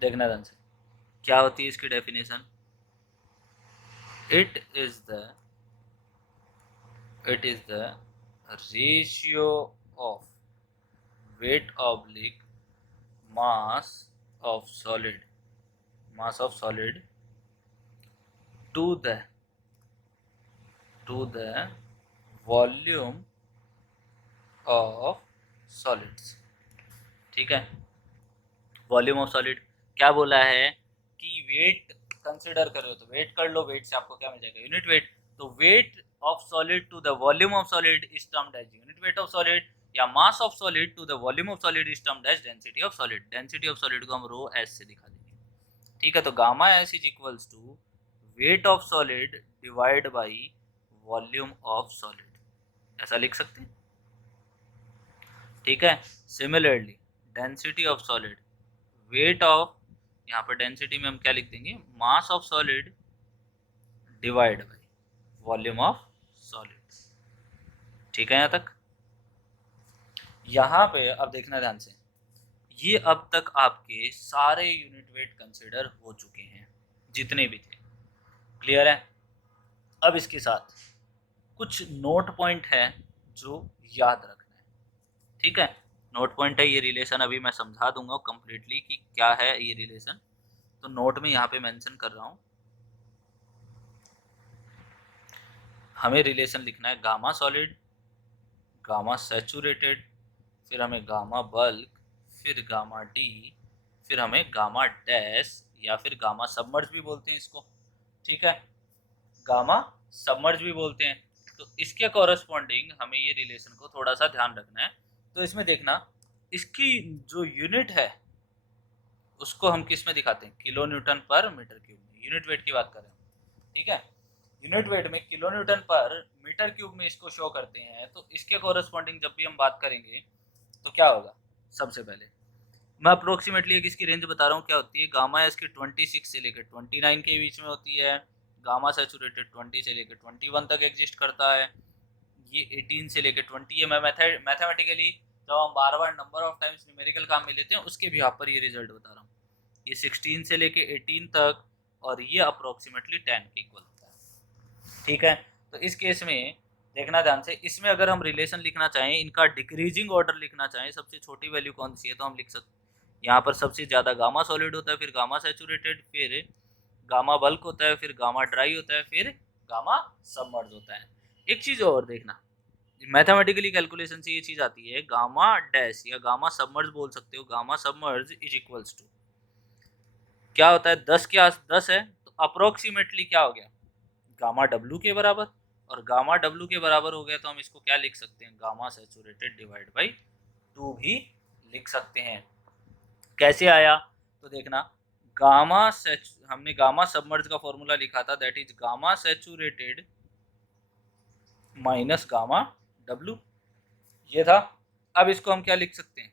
देखना ध्यान से, क्या होती है इसकी definition, it is the ratio of weight oblique mass of solid to the volume of solids, ठीक है। वॉल्यूम ऑफ सॉलिड क्या बोला है कि वेट कंसिडर करो तो वेट कर लो, वेट से आपको क्या मिल जाएगा, यूनिट वेट। तो weight of solid to the volume of solid is termed as unit weight of solid, या mass of solid to the volume of solid is termed as density of solid. Density of solid को हम rho S से दिखा देंगे, ठीक है। तो gamma S is equals to weight of solid divide by volume of solid, ऐसा लिख सकते हैं, ठीक है। Similarly density of solid, weight of, यहाँ पर डेंसिटी में हम क्या लिख देंगे, mass of solid divide by volume of solid, ठीक है यहाँ तक। यहाँ पे अब देखना ध्यान से, ये अब तक आपके सारे यूनिट वेट कंसिडर हो चुके हैं जितने भी थे, क्लियर है। अब इसके साथ कुछ नोट पॉइंट है जो याद रखना है, ठीक है। नोट पॉइंट है, ये रिलेशन अभी मैं समझा दूंगा कंप्लीटली कि क्या है ये रिलेशन, तो नोट में यहाँ पे मेंशन कर रहा हूँ। हमें रिलेशन लिखना है गामा सॉलिड, गामा सैचुरेटेड, फिर हमें गामा बल्क, फिर गामा डी, फिर हमें गामा डैश या फिर गामा सबमर्ज भी बोलते हैं इसको, ठीक है, गामा सबमर्ज भी बोलते हैं। तो इसके कॉरस्पॉन्डिंग हमें ये रिलेशन को थोड़ा सा ध्यान रखना है। तो इसमें देखना, इसकी जो यूनिट है उसको हम किस में दिखाते हैं, किलो न्यूटन पर मीटर क्यूब में। यूनिट वेट की बात कर रहे हैं, ठीक है, यूनिट वेट में किलो न्यूटन पर मीटर क्यूब में इसको शो करते हैं। तो इसके कॉरस्पॉन्डिंग जब भी हम बात करेंगे तो क्या होगा, सबसे पहले मैं अप्रोक्सीमेटली एक इसकी रेंज बता रहा हूँ क्या होती है। गामा एस की 26 से लेकर 29 के बीच में होती है, गामा सैचुरेटेड 20 से लेकर 21 तक एग्जिस्ट करता है। ये 18 से लेके 20 है। मैं मैथमेटिकली जब हम बार बार नंबर ऑफ टाइम्स न्यूमेरिकल काम में लेते हैं उसके भी यहाँ पर ये रिजल्ट बता रहा हूँ। ये 16 से लेके 18 तक और ये अप्रोक्सीमेटली 10 के इक्वल होता है। ठीक है, तो इस केस में देखना ध्यान से, इसमें अगर हम रिलेशन लिखना चाहें, इनका डिक्रीजिंग ऑर्डर लिखना चाहें, सबसे छोटी वैल्यू कौन सी है तो हम लिख सकते हैं यहाँ पर सबसे ज़्यादा गामा सॉलिड होता है, फिर गामा सैचुरेटेड, फिर गामा बल्क होता है, फिर गामा ड्राई होता है, फिर गामा सबमर्ज होता है। एक चीज़ और देखना, मैथमेटिकली कैलकुलेशन से ये चीज़ आती है, गामा डैश या गामा सबमर्ज बोल सकते हो, gamma submerge is equals to क्या होता है, 10 के आस 10 है तो अप्रोक्सीमेटली क्या हो गया, गामा डब्ल्यू के बराबर, और गामा डब्ल्यू के बराबर हो गया तो हम इसको क्या लिख सकते हैं, गामा सैचुरेटेड डिवाइड बाई 2 भी लिख सकते हैं। कैसे आया तो देखना, हमने गामा सबमर्ज का फॉर्मूला लिखा था, that is gamma saturated minus gamma W, ये था। अब इसको हम क्या लिख सकते हैं,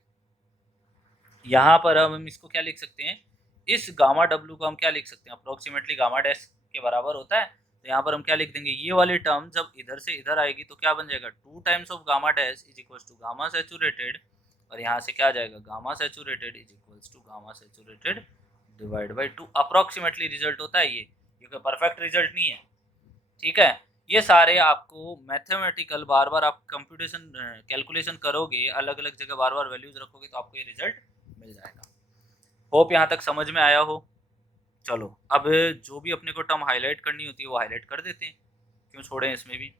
यहाँ पर हम इसको क्या लिख सकते हैं, इस गामा डब्ल्यू को हम क्या लिख सकते हैं, अप्रोक्सीमेटली गामा डैश के बराबर होता है, तो यहाँ पर हम क्या लिख देंगे, ये वाली टर्म जब इधर से इधर आएगी तो क्या बन जाएगा, 2 times of gamma dash is equals to gamma saturated, और यहाँ से क्या आ जाएगा, gamma saturated is equals to gamma saturated divide by 2। Approximately result होता है ये, क्योंकि परफेक्ट रिजल्ट नहीं है। ठीक है, ये सारे आपको मैथमेटिकल बार बार आप कंप्यूटेशन कैलकुलेशन करोगे, अलग अलग जगह बार बार वैल्यूज रखोगे तो आपको ये रिजल्ट मिल जाएगा। होप यहाँ तक समझ में आया हो। चलो अब जो भी अपने को टर्म हाईलाइट करनी होती है वो हाईलाइट कर देते हैं, क्यों छोड़ें इसमें भी।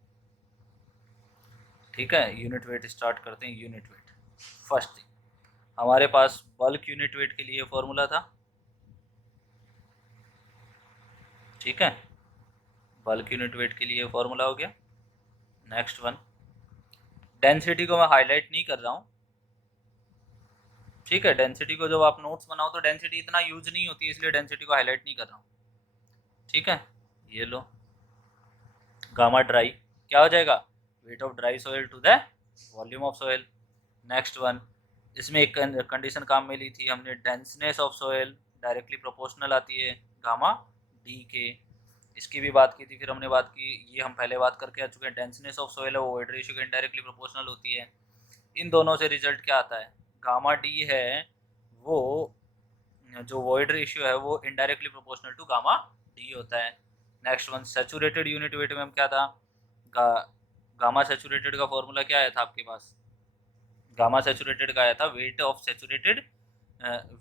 ठीक है, यूनिट वेट स्टार्ट करते हैं। यूनिट वेट, फर्स्ट थिंग हमारे पास बल्क यूनिट वेट के लिए फॉर्मूला था। ठीक है, बल्क यूनिट वेट के लिए फॉर्मूला हो गया। नेक्स्ट वन, डेंसिटी को मैं हाईलाइट नहीं कर रहा हूँ। ठीक है, डेंसिटी को जब आप नोट्स बनाओ तो डेंसिटी इतना यूज नहीं होती है, इसलिए डेंसिटी को हाईलाइट नहीं कर रहा हूँ। ठीक है, ये लो, गामा ड्राई क्या हो जाएगा, weight of dry soil to the volume of soil. Next one, इसमें एक कंडीशन काम में ली थी हमने, denseness of soil directly proportional आती है गामा डी के, इसकी भी बात की थी। फिर हमने बात की, ये हम पहले बात करके आ चुके हैं, डेंसनेस ऑफ सॉइल है वो वेट रेशियो के इनडायरेक्टली प्रोपोर्शनल होती है। इन दोनों से रिजल्ट क्या आता है, गामा डी है वो जो वॉइड रेशियो है वो indirectly proportional to gamma D होता है। Next one, saturated unit weight में हम क्या था, गामा सैचुरेटेड का फॉर्मूला क्या आया था आपके पास, गामा सैचुरेटेड का आया था weight of saturated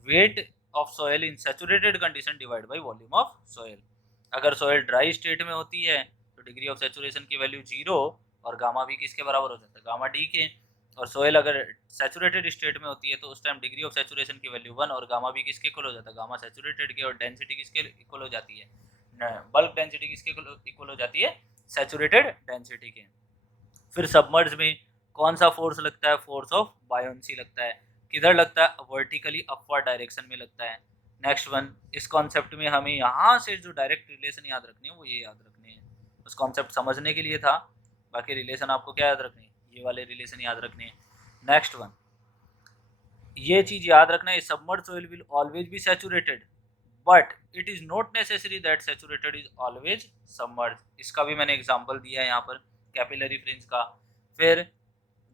weight of soil in saturated condition divide by volume of soil. अगर सॉइल ड्राई स्टेट में होती है तो डिग्री ऑफ सैचुरेशन की वैल्यू 0 और गामा भी किसके बराबर हो जाता है, गामा डी के। और सॉइल अगर सैचुरेटेड स्टेट में होती है तो उस टाइम डिग्री ऑफ सैचुरेशन की वैल्यू 1 और गामा भी किसके इक्वल हो जाता है, गामा सैचुरेटेड के। और डेंसिटी किसके इक्वल हो जाती है, बल्क डेंसिटी किसके इक्वल हो जाती है, सैचुरेटेड डेंसिटी के। फिर सबमर्ज में कौन सा फोर्स लगता है, फोर्स ऑफ बायोन्सी लगता है। किधर लगता है, वर्टिकली अपवर्ड डायरेक्शन में लगता है। नेक्स्ट वन, इस कॉन्सेप्ट में हमें यहाँ से जो डायरेक्ट रिलेशन याद रखने हैं वो ये याद रखने हैं, उस कॉन्सेप्ट समझने के लिए था। बाकी रिलेशन आपको क्या याद रखने हैं, ये वाले रिलेशन याद रखने हैं। नेक्स्ट वन, ये चीज़ याद रखना है, submerge soil will always be saturated but it is not necessary that saturated is always submerge. इसका भी मैंने एग्जांपल दिया है यहाँ पर, कैपिलरी फ्रिंज का। फिर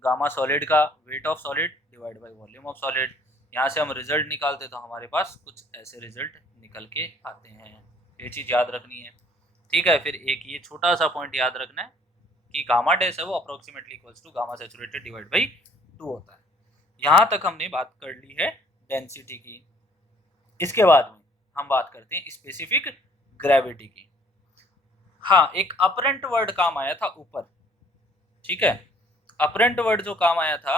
गामा सॉलिड का wait of solid divide by volume of solid. यहाँ से हम रिजल्ट निकालते तो हमारे पास कुछ ऐसे रिजल्ट निकल के आते हैं, ये चीज़ याद रखनी है। ठीक है, फिर एक ये छोटा सा पॉइंट याद रखना है कि गामा डैश है वो approximately equals to gamma saturated divide by 2 होता है। यहाँ तक हमने बात कर ली है डेंसिटी की। इसके बाद में हम बात करते हैं स्पेसिफिक ग्रेविटी की। हाँ, एक अपरेंट वर्ड काम आया था ऊपर। ठीक है, अपरेंट वर्ड जो काम आया था,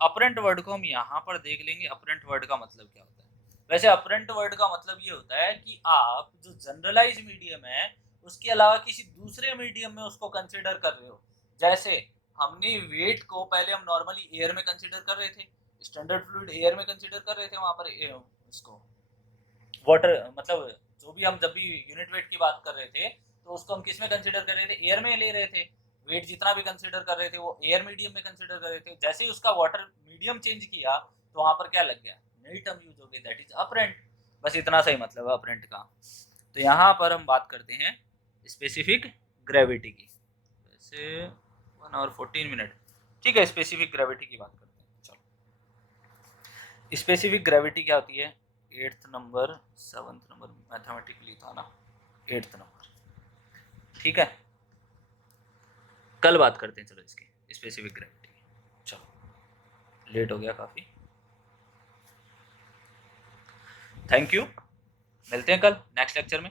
अपरेंट वर्ड को हम यहाँ पर देख लेंगे। अपरेंट वर्ड का मतलब क्या होता है, वैसे अपरेंट वर्ड का मतलब ये होता है कि आप जो जनरलाइज मीडियम है उसके अलावा किसी दूसरे मीडियम में उसको कंसिडर कर रहे हो। जैसे हमने वेट को पहले हम नॉर्मली एयर में कंसिडर कर रहे थे, स्टैंडर्ड फ्लूइड एयर में कंसिडर कर रहे थे, वहाँ पर इसको वाटर मतलब जो भी हम जब भी यूनिट वेट की बात कर रहे थे तो उसको हम किस में कंसिडर कर रहे थे, एयर में ले रहे थे। वेट जितना भी कंसिडर कर रहे थे वो एयर मीडियम में कंसिडर कर रहे थे। जैसे ही उसका वाटर मीडियम चेंज किया तो वहाँ पर क्या लग गया, नई टर्म यूज हो गई, दैट इज अपरेंट। बस इतना सही मतलब है अपरेंट का। तो यहाँ पर हम बात करते हैं स्पेसिफिक ग्रेविटी की। वैसे 1 1 hour 14 minute। ठीक है, स्पेसिफिक ग्रेविटी की बात करते हैं। चलो, स्पेसिफिक ग्रेविटी क्या होती है? 8th number 7th number mathematically था ना, 8th नंबर। ठीक है, कल बात करते हैं चलो इसकी स्पेसिफिक ग्रेविटी की। चलो, लेट हो गया काफ़ी। थैंक यू, मिलते हैं कल नेक्स्ट लेक्चर में।